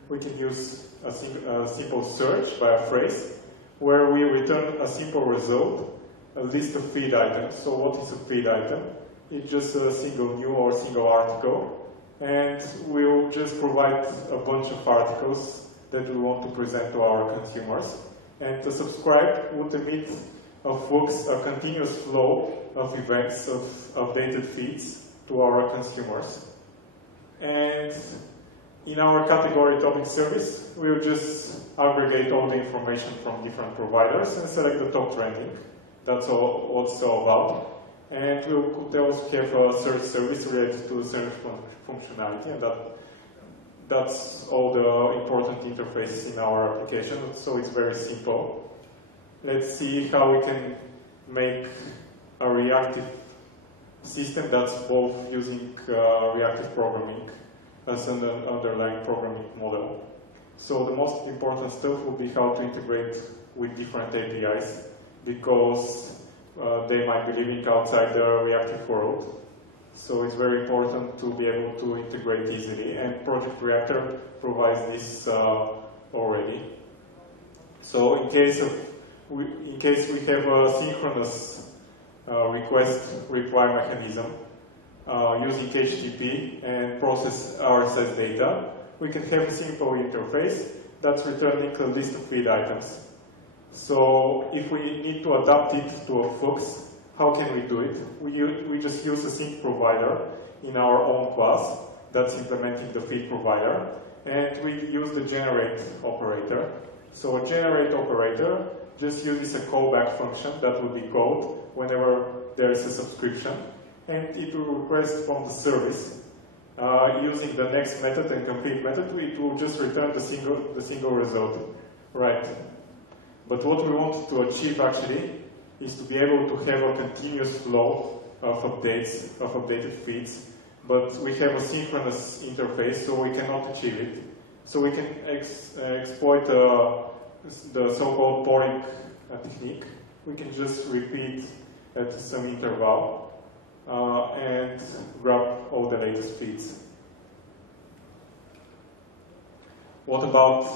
We can use a simple search by a phrase where we return a simple result, a list of feed items. So what is a feed item? It's just a single new or single article. And we'll just provide a bunch of articles that we want to present to our consumers. And to subscribe would emit a Flux, a continuous flow of events, of updated feeds to our consumers. And in our category topic service, we'll just aggregate all the information from different providers and select the top trending. That's all what it's all about. And we could also have a search service related to the search functionality, and that's all the important interfaces in our application, so it's very simple. Let's see how we can make a reactive system that's both using reactive programming as an underlying programming model. So the most important stuff will be how to integrate with different APIs, because they might be living outside the reactive world. So it's very important to be able to integrate easily, and Project Reactor provides this already. So in case we have a synchronous request-reply mechanism using HTTP and process RSS data, we can have a simple interface that's returning a list of feed items. So if we need to adapt it to a Flux, how can we do it? We just use a sync provider in our own class that's implementing the feed provider, and we use the generate operator. So a generate operator just uses a callback function that will be called whenever there is a subscription, and it will request from the service using the next method and complete method. It will just return the single result, right? But what we want to achieve actually is to be able to have a continuous flow of updates, of updated feeds, but we have a synchronous interface, so we cannot achieve it. So we can exploit the so-called polling technique. We can just repeat at some interval and grab all the latest feeds. What about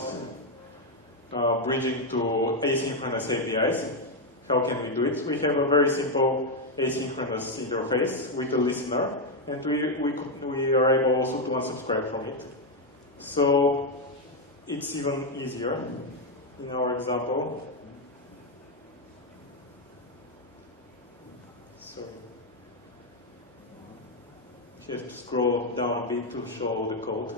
bridging to asynchronous APIs? How can we do it? We have a very simple asynchronous interface with a listener, and we are able also to unsubscribe from it. So it's even easier in our example. So you have to scroll down a bit to show the code.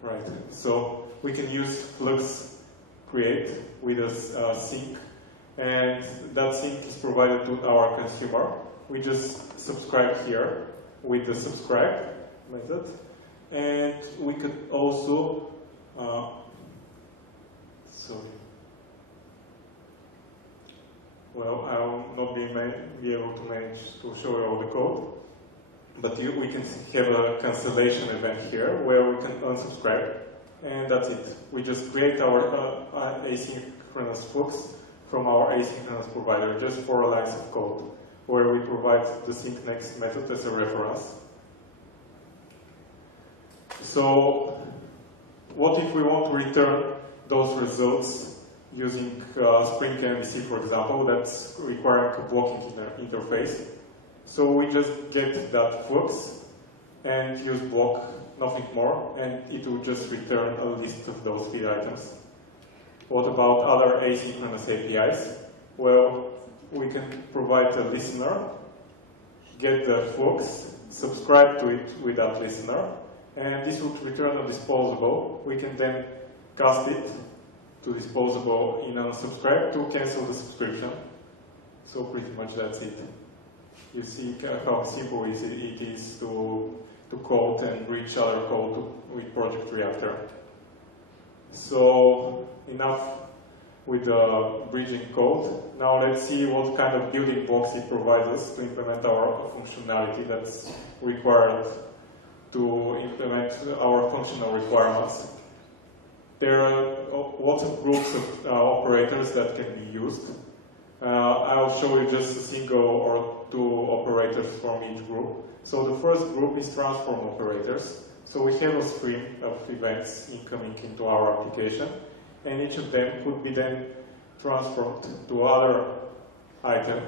Right, so we can use Flux create with a sync, and that sync is provided to our consumer. We just subscribe here with the subscribe method, and we could also well, I will not be able to manage to show you all the code, but we can have a cancellation event here where we can unsubscribe, and that's it. We just create our asynchronous Flux from our asynchronous provider just 4 lines of code, where we provide the sync next method as a reference. So what if we want to return those results using Spring MVC, for example, that's requiring a blocking interface? So we just get that Flux and use block, nothing more, and it will just return a list of those feed items. What about other asynchronous APIs? Well, we can provide a listener, get the Flux, subscribe to it with that listener, and this will return a disposable. We can then cast it to disposable in unsubscribe to cancel the subscription. So pretty much that's it. You see how simple it is to code and reach other code with Project Reactor. So enough with the bridging code. Now let's see what kind of building blocks it provides us to implement our functionality that's required to implement our functional requirements. There are lots of groups of operators that can be used. I'll show you just a single or 2 operators from each group. So the first group is transform operators. So we have a stream of events incoming into our application, and each of them could be then transformed to other item,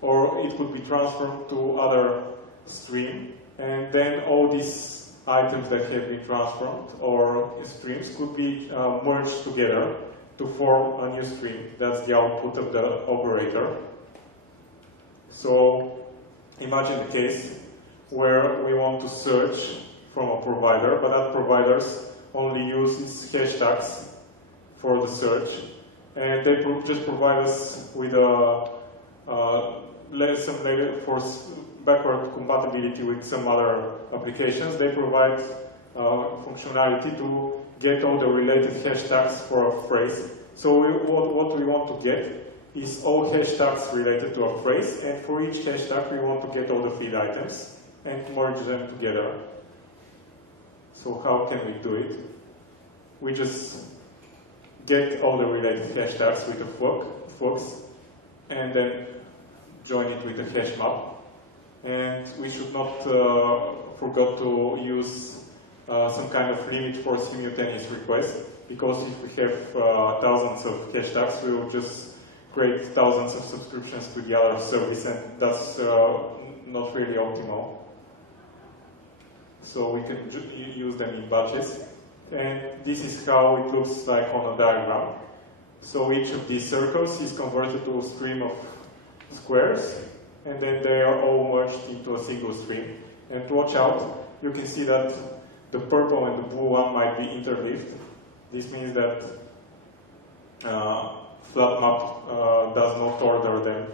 or it could be transformed to other stream, and then all these items that have been transformed or streams could be merged together to form a new stream. That's the output of the operator. So imagine a case where we want to search from a provider, but that provider only uses hashtags for the search, and they just provide us with some layer for backward compatibility with some other applications. They provide functionality to get all the related hashtags for a phrase. So what we want to get is all hashtags related to a phrase, and for each hashtag we want to get all the feed items and merge them together. So how can we do it? We just get all the related hashtags with a Flux, and then join it with a hash map. And we should not forget to use some kind of limit for simultaneous requests, because if we have thousands of hashtags, we will just create thousands of subscriptions to the other service, and that's not really optimal. So we can use them in batches. And this is how it looks like on a diagram. So each of these circles is converted to a stream of squares, and then they are all merged into a single stream. And watch out, you can see that the purple and the blue one might be interleaved. This means that FlatMap does not order them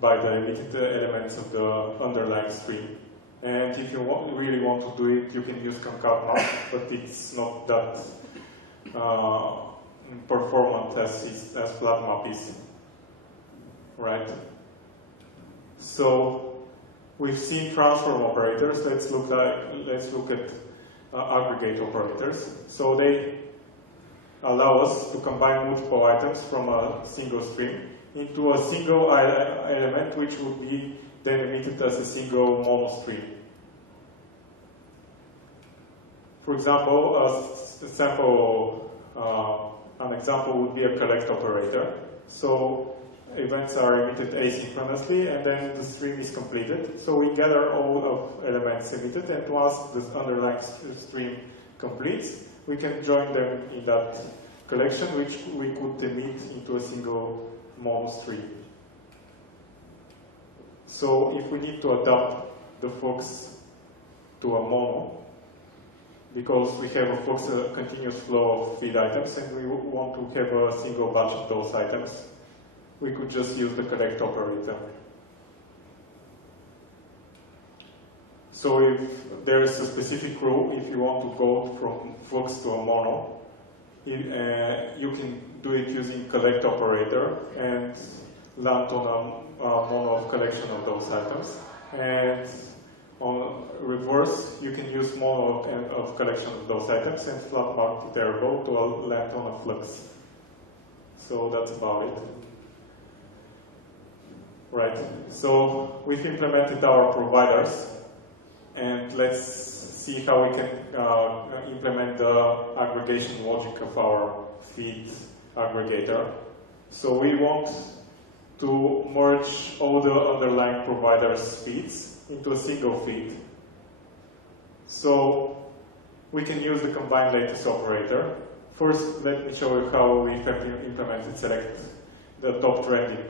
by the emitted elements of the underlying stream. And if you really want to do it, you can use concave map, but it's not that performant as FlatMap is, right? So we've seen transform operators. Let's look at aggregate operators. So they allow us to combine multiple items from a single stream into a single element, which would be then emitted as a single monostream. For example, an example would be a collect operator. So events are emitted asynchronously, and then the stream is completed. So we gather all of elements emitted, and once the underlying stream completes, we can join them in that collection, which we could emit into a single monostream. So if we need to adapt the Fox to a mono, because we have a continuous flow of feed items, and we want to have a single batch of those items, we could just use the collect operator. So if there is a specific rule, if you want to go from Fox to a mono, you can do it using collect operator and land on a mono of collection of those items. And on reverse, you can use mono of collection of those items and flat mark iterable to land on a flux. So that's about it. Right, so we've implemented our providers, and let's see how we can implement the aggregation logic of our feed aggregator. So we want to merge all the underlying providers' feeds into a single feed. So we can use the combine lattice operator. First, let me show you how we have implemented select the top trending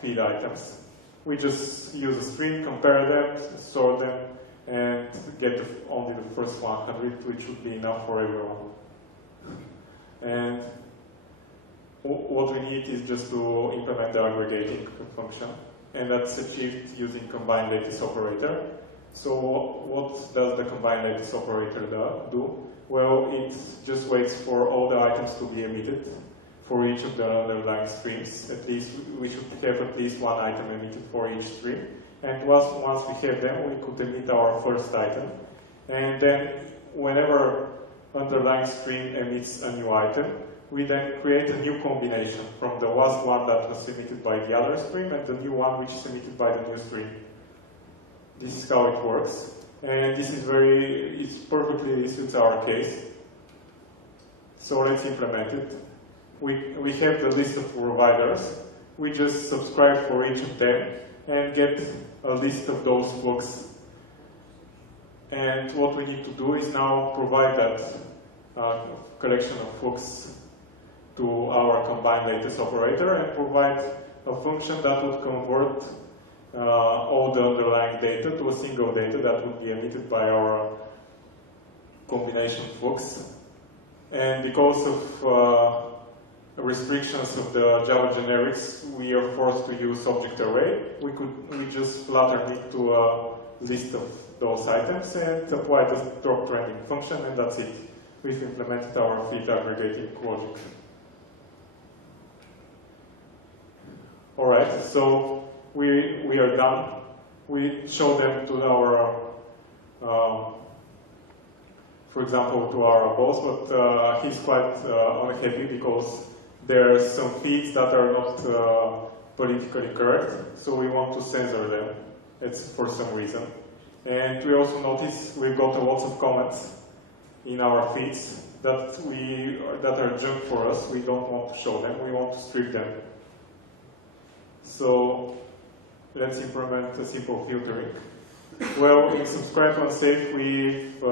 feed items. We just use a string, compare them, sort them, and get only the first 100, which would be enough for everyone. And what we need is just to implement the aggregating function, and that's achieved using combine lattice operator. So what does the combine lattice operator do? Well, it just waits for all the items to be emitted for each of the underlying streams. At least we should have at least one item emitted for each stream. And once we have them, we could emit our first item. And then whenever underlying stream emits a new item, we then create a new combination from the last one that was emitted by the other stream and the new one which is emitted by the new stream. This is how it works. And this is it perfectly suits our case. So let's implement it. We have the list of providers. We just subscribe for each of them and get a list of those books. And what we need to do is now provide that collection of books to our combined lattice operator and provide a function that would convert all the underlying data to a single data that would be emitted by our combination books. And because of restrictions of the Java generics, we are forced to use object array. We just flatten it to a list of those items and apply the drop trending function, and that's it. We've implemented our feed aggregating logic. All right, so we are done. We show them to our, for example, to our boss, but he's quite unhappy because there are some feeds that are not politically correct, so we want to censor them. It's for some reason. And we also notice we've got lots of comments in our feeds that are junk for us. We don't want to show them. We want to strip them. So let's implement a simple filtering. Well, in subscribe and save, we've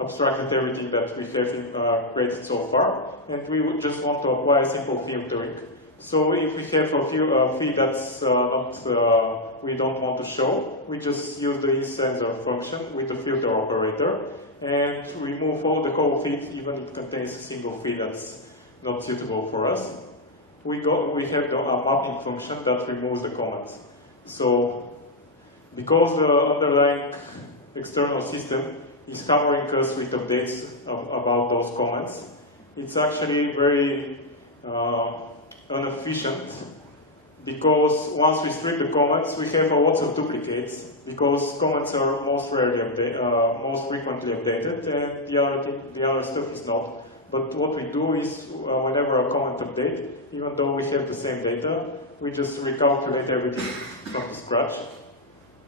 abstracted everything that we have created so far, and we would just want to apply a simple filtering. So if we have a feed that's not we don't want to show, we just use the isSensor function with the filter operator and remove all the whole feed, even if it contains a single feed that's not suitable for us. We have a mapping function that removes the comments. So, because the underlying external system is hammering us with updates about those comments, it's actually very inefficient, because once we strip the comments, we have lots of duplicates, because comments are most frequently updated, and the other stuff is not. But what we do is, whenever a comment update, even though we have the same data, we just recalculate everything from scratch,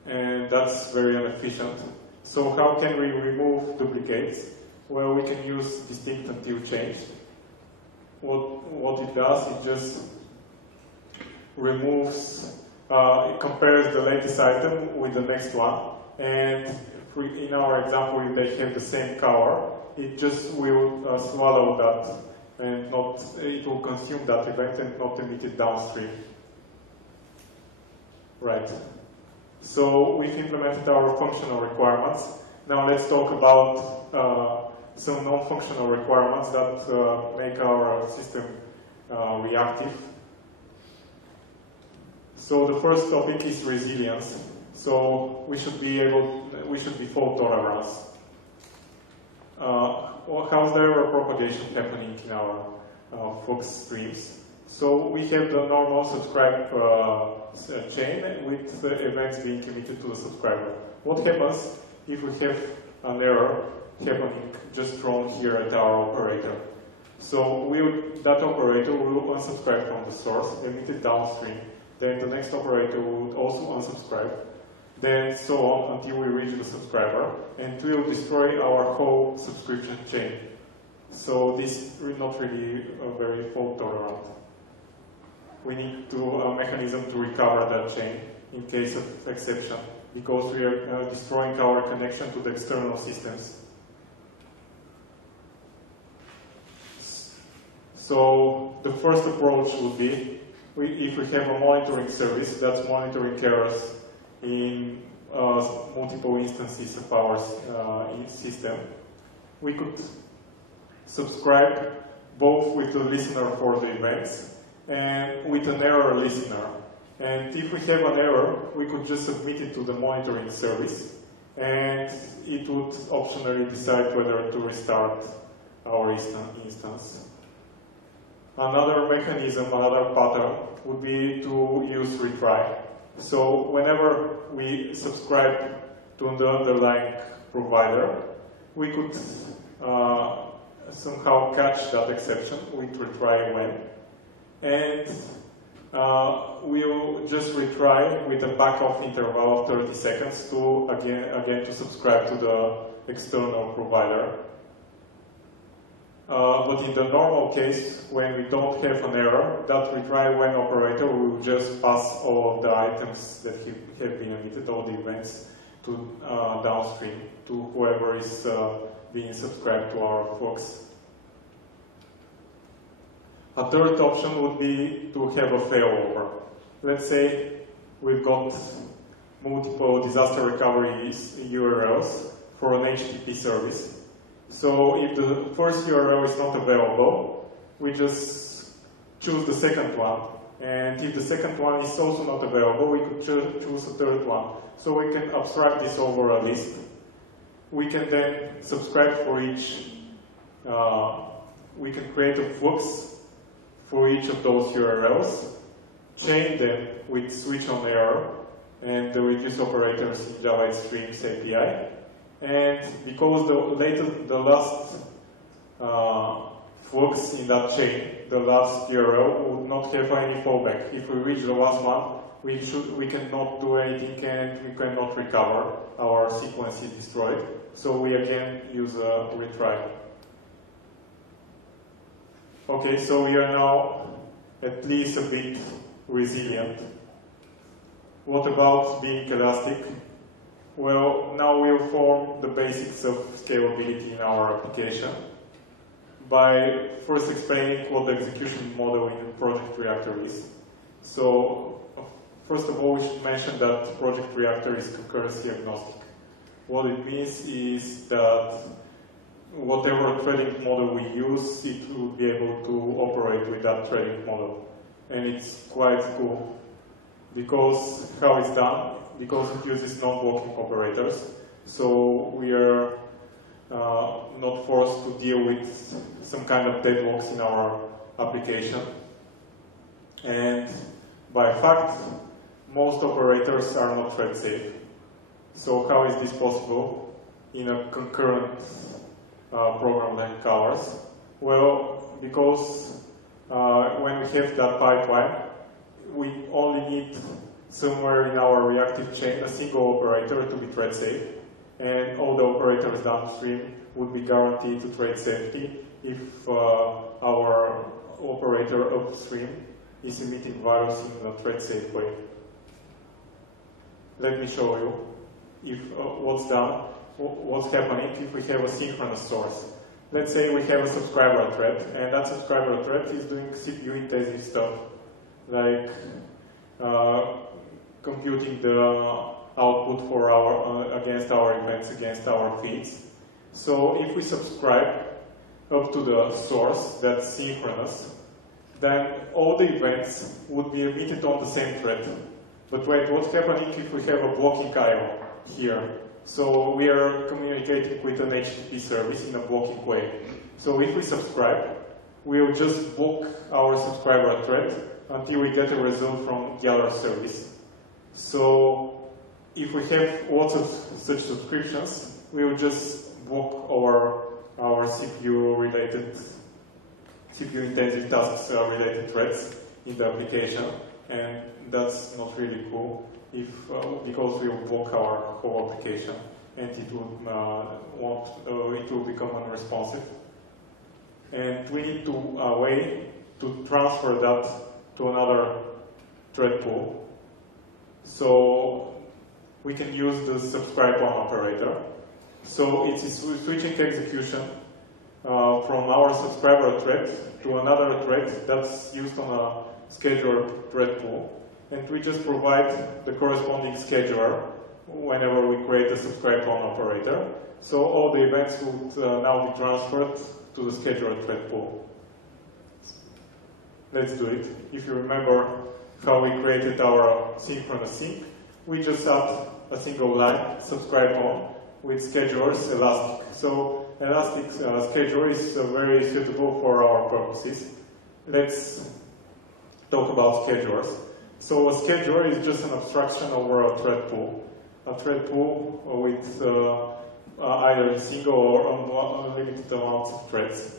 and that's very inefficient. So how can we remove duplicates? Well, we can use distinct until changed. What it does, it just removes, it compares the latest item with the next one, and in our example, if they have the same color, it just will swallow that, and it will consume that event and not emit it downstream. Right. So we've implemented our functional requirements. Now let's talk about some non-functional requirements that make our system reactive. So the first topic is resilience. So we should be fault tolerant. How's the error propagation happening in our Fox streams? So we have the normal subscribe chain with events being committed to the subscriber. What happens if we have an error happening just thrown here at our operator? So that operator will unsubscribe from the source, emit it downstream, then the next operator will also unsubscribe, then so on until we reach the subscriber, and we will destroy our whole subscription chain. So this is not really very fault tolerant. We need a mechanism to recover that chain in case of exception, because we are destroying our connection to the external systems. So the first approach would be, if we have a monitoring service that's monitoring errors in multiple instances of our system, we could subscribe both with the listener for the events and with an error listener. And if we have an error, we could just submit it to the monitoring service, and it would optionally decide whether to restart our instance. Another mechanism, another pattern, would be to use retry. So whenever we subscribe to the underlying provider, we could somehow catch that exception with retry when, and we'll just retry with a back-off interval of 30 seconds to again to subscribe to the external provider. But in the normal case, when we don't have an error, that retry when operator will just pass all of the items that have been emitted, all the events, to downstream to whoever is being subscribed to our Fox. A third option would be to have a failover. Let's say we've got multiple disaster recovery URLs for an HTTP service. So if the first URL is not available, we just choose the second one. And if the second one is also not available, we could choose a third one. So we can abstract this over a list. We can then subscribe for each, we can create a flux for each of those URLs, chain them with switch on error and the reduce operators in Java Streams API. And because the last flux in that chain, the last URL, would not have any fallback. If we reach the last one, we cannot do anything and we cannot recover. Our sequence is destroyed. So we again use a retry. Okay, so we are now at least a bit resilient. What about being elastic? Well, now we'll form the basics of scalability in our application by first explaining what the execution model in Project Reactor is. So, First of all, we should mention that Project Reactor is concurrency agnostic. What it means is that whatever threading model we use, it will be able to operate with that threading model. And it's quite cool, because how it's done, because it uses non-blocking operators, so we are not forced to deal with some kind of deadlocks in our application. And by fact, most operators are not thread safe. So how is this possible in a concurrent program like ours? Well, because when we have that pipeline, we only need somewhere in our reactive chain a single operator to be thread safe, and all the operators downstream would be guaranteed to thread safety if our operator upstream is emitting values in a thread safe way. Let me show you if what's done, what's happening if we have a synchronous source. Let's say we have a subscriber thread, and that subscriber thread is doing CPU intensive stuff, like computing the output for our against our events, against our feeds. So if we subscribe up to the source that's synchronous, then all the events would be emitted on the same thread. But wait, what's happening if we have a blocking I/O here? So we are communicating with an HTTP service in a blocking way. So if we subscribe, we'll just block our subscriber thread until we get a result from the other service. So if we have lots of such subscriptions, we'll just block our CPU-related, CPU-intensive tasks related threads in the application, and that's not really cool if because we will block our whole application and it will become unresponsive. And we need a way to transfer that to another thread pool. So we can use the subscribe on operator. So it's switching execution from our subscriber thread to another thread that's used on a scheduler thread pool. And we just provide the corresponding scheduler whenever we create a subscribe on operator. So all the events would now be transferred to the scheduler thread pool. Let's do it. If you remember how we created our synchronous sync, we just add a single line, subscribe on, with schedulers Elastic. So Elastic scheduler is very suitable for our purposes. Let's talk about schedulers. So a scheduler is just an abstraction over a thread pool. A thread pool with either single or unlimited amounts of threads.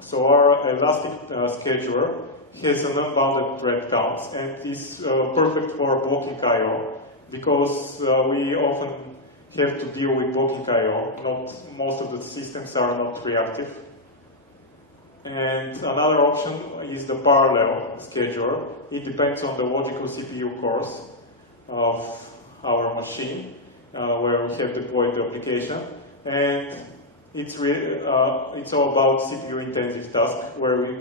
So our Elastic scheduler has an unbounded thread count and is perfect for blocking I/O because we often have to deal with blocking I/O. Most of the systems are not reactive. And another option is the parallel scheduler. It depends on the logical CPU cores of our machine where we have deployed the application. And it's all about CPU intensive task where we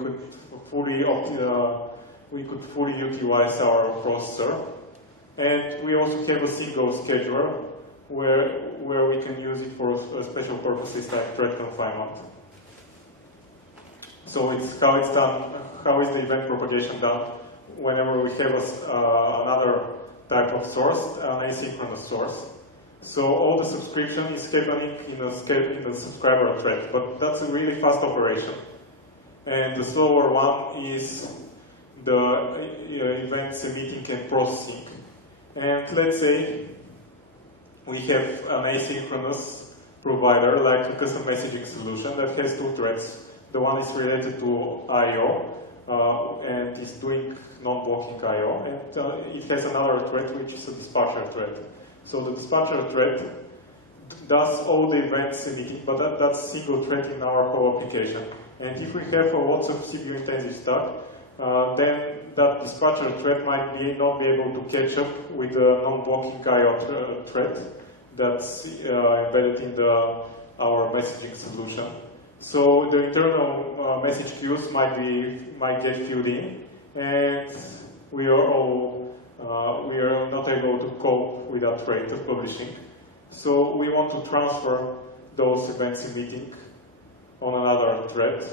could fully utilize our processor. And we also have a single scheduler where we can use it for special purposes like thread confinement. So it's how it's done. How is the event propagation done? Whenever we have another type of source, an asynchronous source. So all the subscription is happening in the subscriber thread, but that's a really fast operation. And the slower one is the events emitting and processing. And let's say we have an asynchronous provider like a custom messaging solution that has two threads. The one is related to I/O and is doing non-blocking I/O, and it has another thread which is a dispatcher thread. So the dispatcher thread does all the events emitting, but that's a single thread in our whole application. And if we have lots of CPU intensive stuff, then that dispatcher thread might not be able to catch up with the non-blocking I/O thread that's embedded in our messaging solution. So the internal message queues might get filled in, and we are all we are not able to cope with that rate of publishing. So we want to transfer those events emitting on another thread.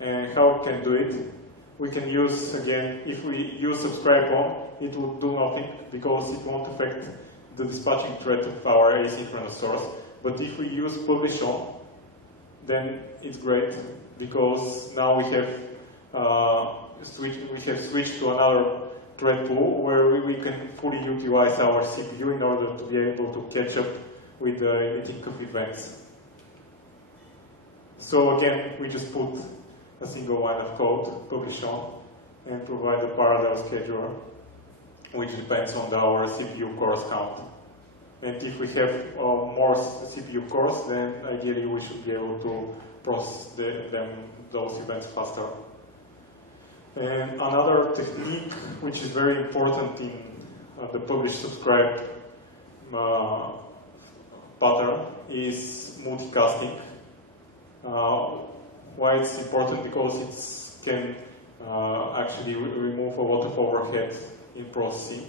And how we can do it? We can use, again, if we use subscribe on, it will do nothing because it won't affect the dispatching thread of our asynchronous source. But if we use publish on, then it's great because now we have switched to another thread pool where we can fully utilize our CPU in order to be able to catch up with the emitting of events. So again, we just put a single line of code, publish on, and provide a parallel scheduler, which depends on our CPU cores count. And if we have more CPU cores, then ideally we should be able to process those events faster. And another technique which is very important in the publish-subscribe pattern is multicasting. Why it's important? Because it can actually remove a lot of overhead in processing.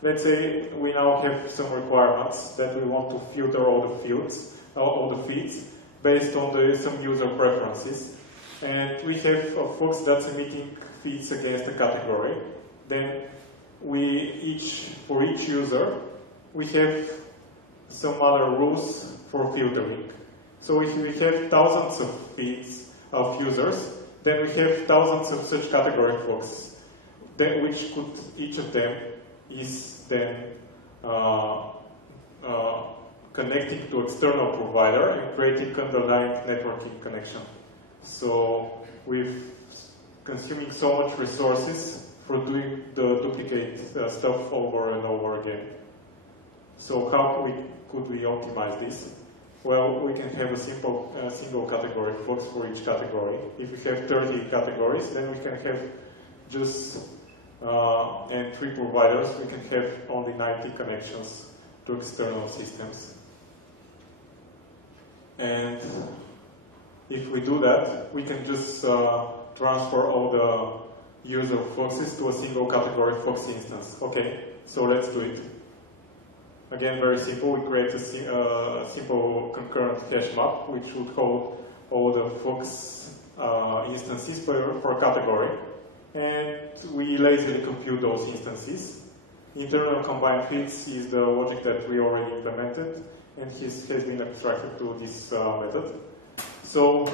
Let's say we now have some requirements that we want to filter all the feeds based on some user preferences. And we have a Fox that's emitting feeds against a category. Then for each user, we have some other rules for filtering. So if we have thousands of feeds of users, then we have thousands of such category Fox, each of them is then connecting to external provider and creating underlying networking connection. So we're consuming so much resources for doing the duplicate stuff over and over again. So how could we optimize this? Well, we can have a single category Fox for each category. If we have 30 categories, then we can have just and 3 providers, we can have only 90 connections to external systems. And if we do that, we can just transfer all the user Foxes to a single category Fox instance. Okay, so let's do it. Again, very simple. We create a simple concurrent hash map, which would hold all the Fox instances for a category. And we lazily compute those instances. Internal combined feeds is the logic that we already implemented, and has been abstracted to this method. So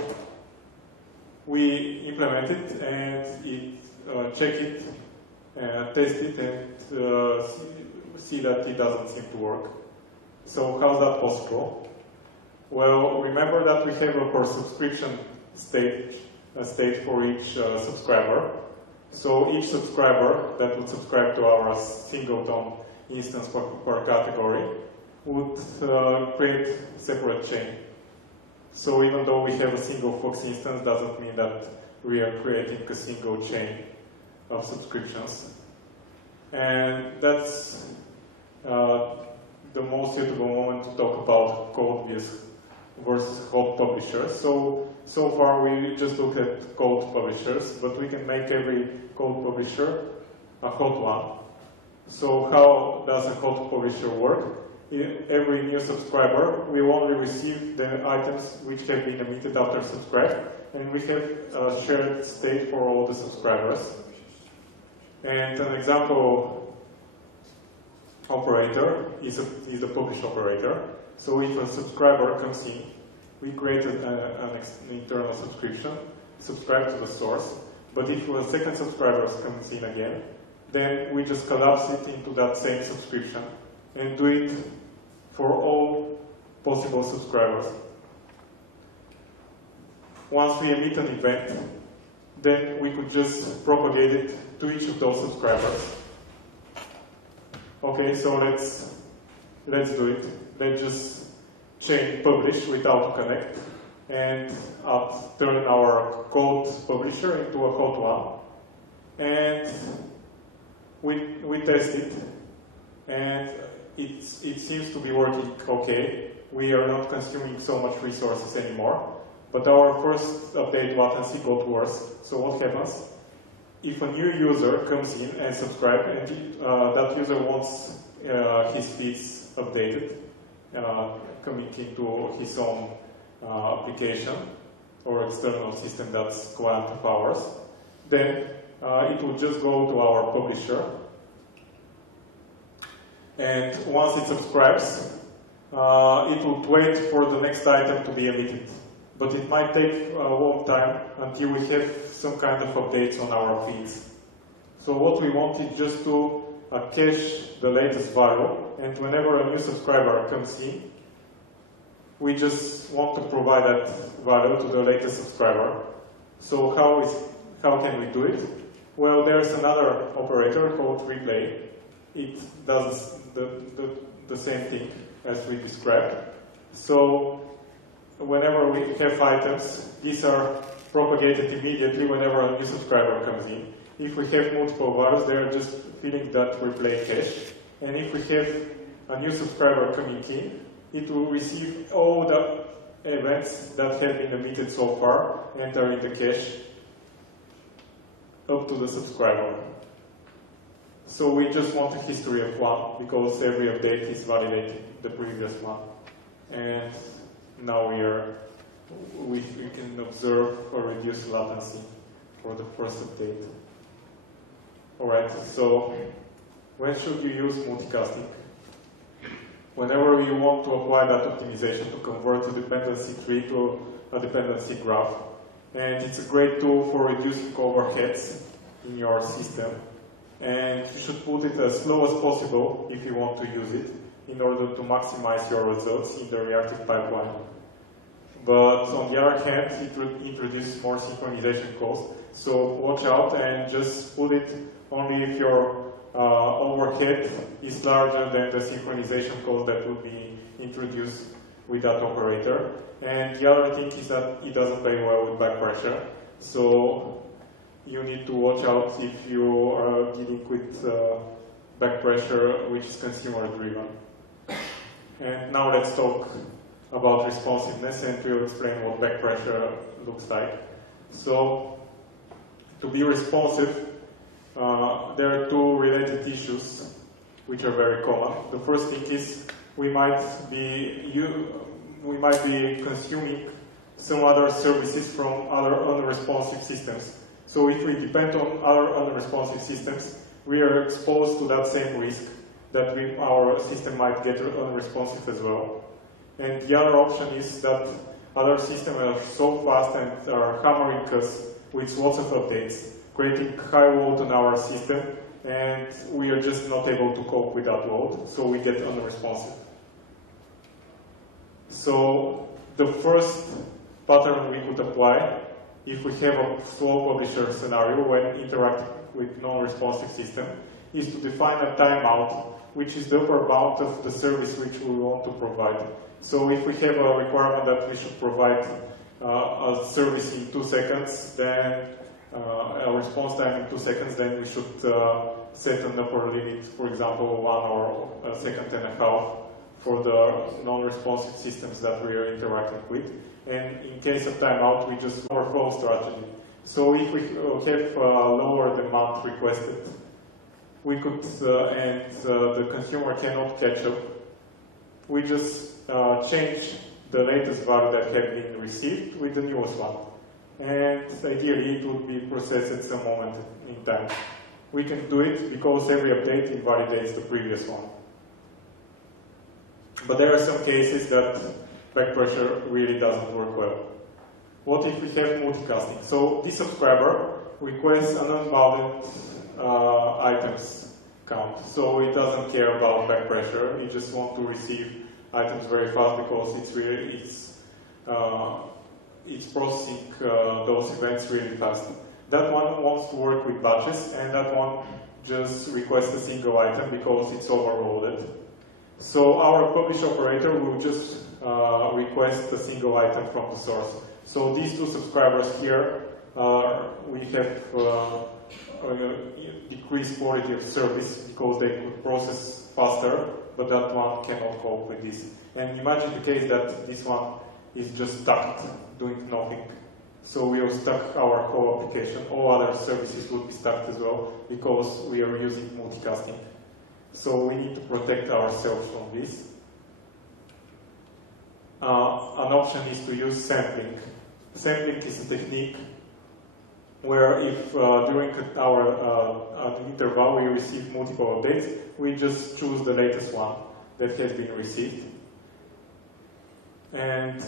we implement it, and check it, test it, and see that it doesn't seem to work. So how's that possible? Well, remember that we have a per subscription state for each subscriber. So each subscriber that would subscribe to our singleton instance per category would create separate chain. So even though we have a single Fox instance, doesn't mean that we are creating a single chain of subscriptions. And that's the most suitable moment to talk about code versus code publishers. So far we just looked at code publishers, but we can make every code publisher a hot one. So how does a hot publisher work? Every new subscriber will only receive the items which have been emitted after subscribe, and we have a shared state for all the subscribers. And an example operator is a publish operator. So if a subscriber comes in, we create an internal subscription, subscribe to the source. But if a second subscriber comes in again, then we just collapse it into that same subscription and do it for all possible subscribers. Once we emit an event, then we could just propagate it to each of those subscribers. Okay, so let's do it. Let's just chain publish without connect and turn our code publisher into a hot one. And we test it, and it seems to be working okay. We are not consuming so much resources anymore. But our first update latency got worse. So what happens? if a new user comes in and subscribes, and that user wants his feeds updated, coming into his own application or external system that's client of ours, then it will just go to our publisher. And once it subscribes, it will wait for the next item to be emitted. But it might take a long time until we have some kind of updates on our feeds. So what we want is just to cache the latest value, and whenever a new subscriber comes in, we just want to provide that value to the latest subscriber. So how can we do it? Well, there's another operator called replay. It does the same thing as we described. So whenever we have items, these are propagated immediately whenever a new subscriber comes in. If we have multiple values, they're just filling that replay cache. And if we have a new subscriber coming in, it will receive all the events that have been emitted so far, enter in the cache up to the subscriber. So we just want a history of one, because every update is validating the previous one. And now we can observe a reduced latency for the first update. Alright, so when should you use multicasting? Whenever you want to apply that optimization to convert a dependency tree to a dependency graph. And it's a great tool for reducing overheads in your system. And you should put it as slow as possible if you want to use it, in order to maximize your results in the reactive pipeline. But on the other hand, it introduces more synchronization costs. So watch out and just put it only if your overhead is larger than the synchronization cost that will be introduced with that operator. And the other thing is that it doesn't play well with back pressure. So you need to watch out if you are dealing with back pressure which is consumer driven. And now let's talk about responsiveness, and we'll explain what back pressure looks like. So to be responsive, there are two related issues which are very common. The first thing is we might be consuming some other services from other unresponsive systems. So if we depend on other unresponsive systems, we are exposed to that same risk that our system might get unresponsive as well. And the other option is that other systems are so fast and are hammering us with lots of updates, creating high load on our system, and we are just not able to cope with that load, so we get unresponsive. So the first pattern we could apply, if we have a slow publisher scenario when interacting with non-responsive system, is to define a timeout, which is the upper bound of the service which we want to provide. So if we have a requirement that we should provide a service in 2 seconds, then a response time in 2 seconds, then we should set an upper limit, for example, 1 or a second and a half for the non-responsive systems that we are interacting with. And in case of timeout, we just overflow strategy. So if we have lower demand requested, we could, and the consumer cannot catch up, we just change the latest value that have been received with the newest one. And ideally, it would be processed at some moment in time. We can do it because every update invalidates the previous one. But there are some cases that back pressure really doesn't work well. What if we have multicasting? So this subscriber requests an unbounded items count. So it doesn't care about back pressure. It just wants to receive items very fast because it's processing those events really fast. That one wants to work with batches, and that one just requests a single item because it's overloaded. So our publish operator will just request a single item from the source. So these two subscribers here, we have decreased quality of service because they could process faster, but that one cannot cope with this. And imagine the case that this one is just stuck doing nothing. So we will stack our whole application. All other services would be stacked as well because we are using multicasting. So we need to protect ourselves from this. An option is to use sampling. Sampling is a technique where if during our interval we receive multiple updates, we just choose the latest one that has been received. And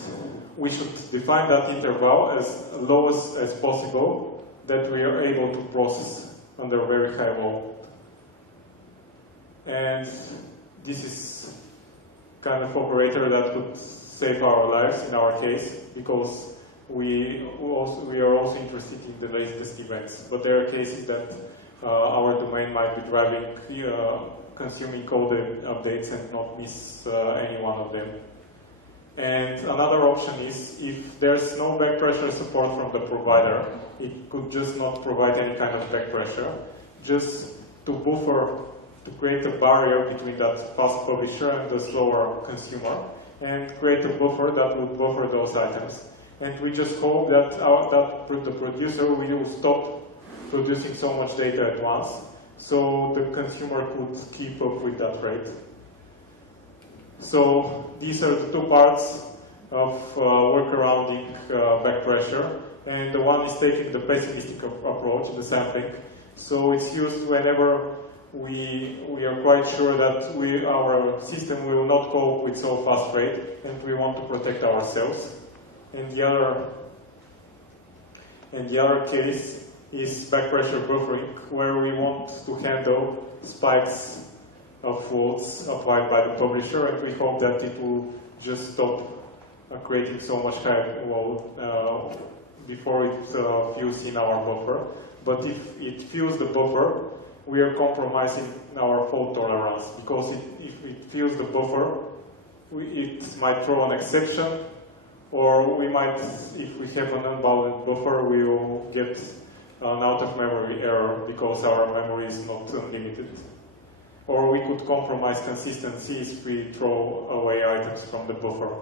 we should define that interval as low as possible that we are able to process under very high load. And this is kind of operator that could save our lives in our case, because we are also interested in the latest events. But there are cases that our domain might be driving, consuming all the updates and not miss any one of them. And another option is, if there's no back pressure support from the provider, it could just not provide any kind of back pressure, just to buffer, to create a barrier between that fast publisher and the slower consumer, and create a buffer that would buffer those items. And we just hope that the producer will stop producing so much data at once, so the consumer could keep up with that rate. So these are the two parts of workarounding back pressure, and the one is taking the pessimistic approach, the sampling. So it's used whenever we are quite sure that our system will not cope with so fast rate, and we want to protect ourselves. And the other case is back pressure buffering, where we want to handle spikes of faults applied by the publisher, and we hope that it will just stop creating so much high load before it fills in our buffer. But if it fills the buffer, we are compromising our fault tolerance, because if it fills the buffer, it might throw an exception, or we might, if we have an unbounded buffer, we will get an out-of-memory error because our memory is not unlimited. Or we could compromise consistency if we throw away items from the buffer.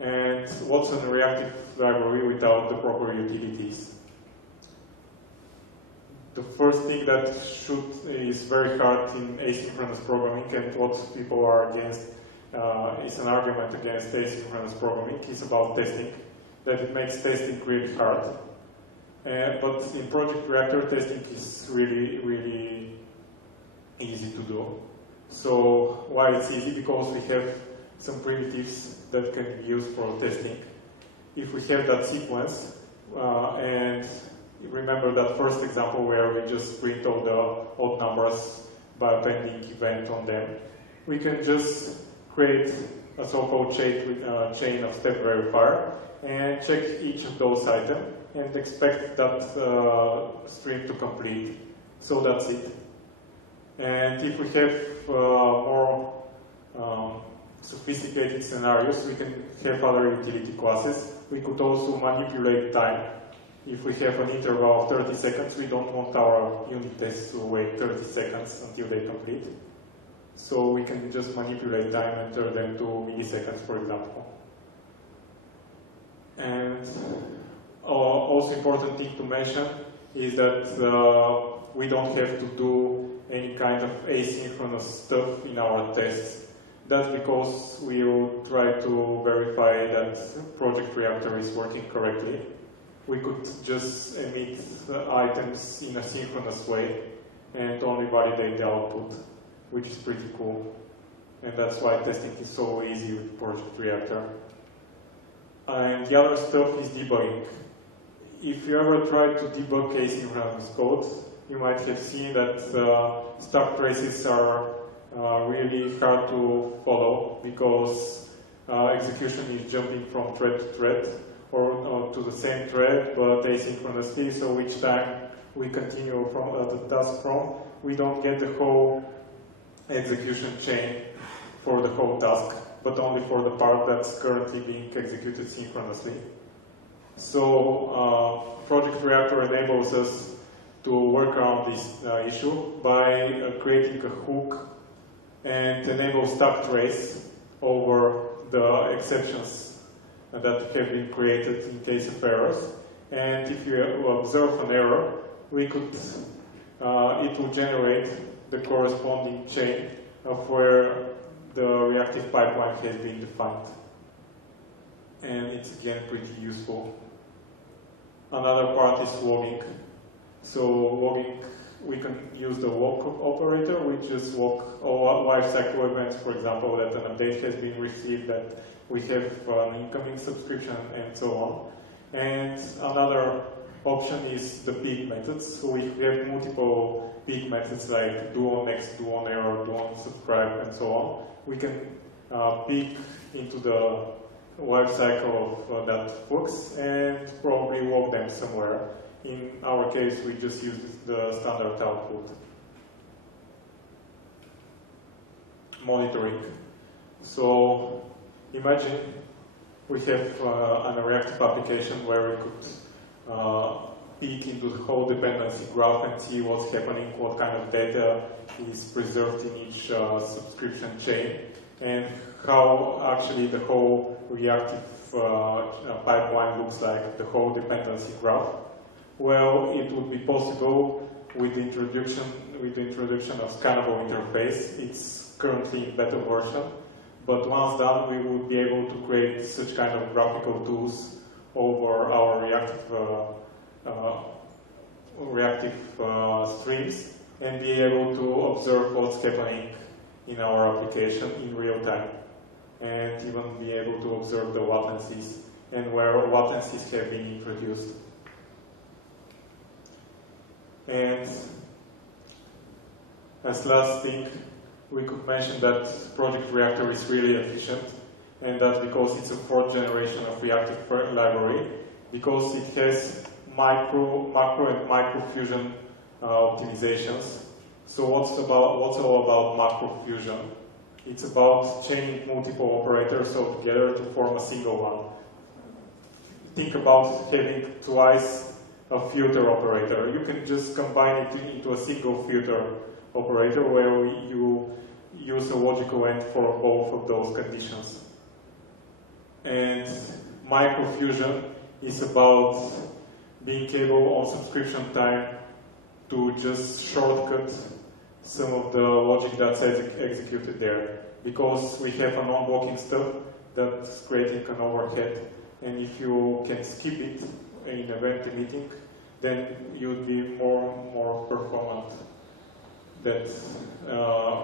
And what's a reactive library without the proper utilities? The first thing that is very hard in asynchronous programming, and what people are against is an argument against asynchronous programming, is about testing, that it makes testing really hard. But in Project Reactor, testing is really, really easy to do. So why it's easy? Because we have some primitives that can be used for testing. If we have that sequence, and remember that first example where we just print all the odd numbers by appending event on them, we can just create a so-called chain of step verifier and check each of those items and expect that string to complete. So that's it. And if we have more sophisticated scenarios, we can have other utility classes. We could also manipulate time. If we have an interval of 30 seconds, we don't want our unit tests to wait 30 seconds until they complete. So we can just manipulate time and turn them to milliseconds, for example. And also important thing to mention is that we don't have to do any kind of asynchronous stuff in our tests. That's because we will try to verify that Project Reactor is working correctly. We could just emit items in a synchronous way and only validate the output, which is pretty cool. And that's why testing is so easy with Project Reactor. And the other stuff is debugging. If you ever try to debug asynchronous code, you might have seen that stack traces are really hard to follow because execution is jumping from thread to thread or to the same thread but asynchronously. So each time we continue from the task from, we don't get the whole execution chain for the whole task, but only for the part that's currently being executed synchronously. So Project Reactor enables us to work around this issue by creating a hook and enable stack trace over the exceptions that have been created in case of errors. And if you observe an error, we could, it will generate the corresponding chain of where the reactive pipeline has been defined. And it's again pretty useful. Another part is logging. So logging, we can use the log operator, which just log all lifecycle events, for example, that an update has been received, that we have an incoming subscription, and so on. And another option is the peak methods. So we have multiple peak methods like do on next, do on error, do on subscribe, and so on. We can peek into the life cycle of that flux and probably log them somewhere. In our case, we just use the standard output. Monitoring. So imagine we have an reactive application where we could peek into the whole dependency graph and see what's happening, what kind of data is preserved in each subscription chain, and how actually the whole reactive pipeline looks like, the whole dependency graph. Well, it would be possible with the introduction of scannable interface. It's currently in beta version, but once done, we will be able to create such kind of graphical tools over our reactive streams and be able to observe what's happening in our application in real time, and even be able to observe the latencies and where latencies have been introduced. And as last thing, we could mention that Project Reactor is really efficient, and that's because it's a fourth generation of reactive library, because it has macro and micro fusion optimizations. So what's all about macro fusion? It's about chaining multiple operators all together to form a single one. Think about having twice a filter operator. You can just combine it into a single filter operator where you use a logical end for both of those conditions. And microfusion is about being able on subscription time to just shortcut some of the logic that's executed there, because we have a non-blocking stuff that's creating an overhead, and if you can skip it in event emitting, then you'd be more performant that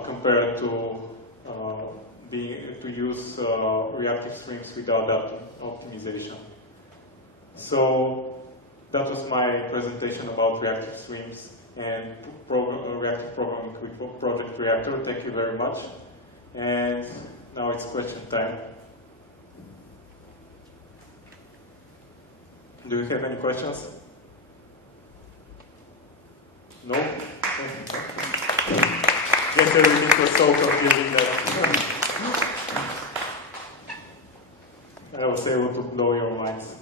compared to use reactive streams without that optimization. So that was my presentation about reactive streams and reactive programming with Project Reactor. Thank you very much. And now it's question time. Do you have any questions? No? Guess everything was so confusing that I was able to blow your minds.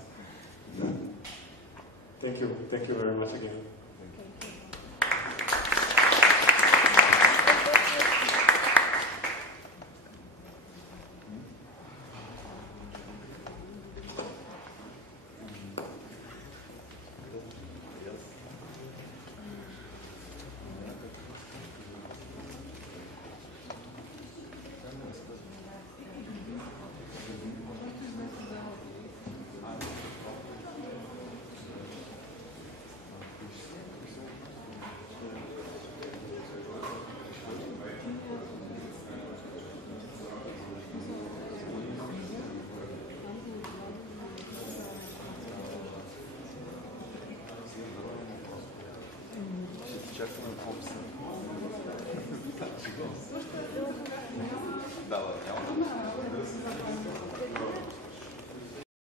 Thank you very much again. Да, ладно.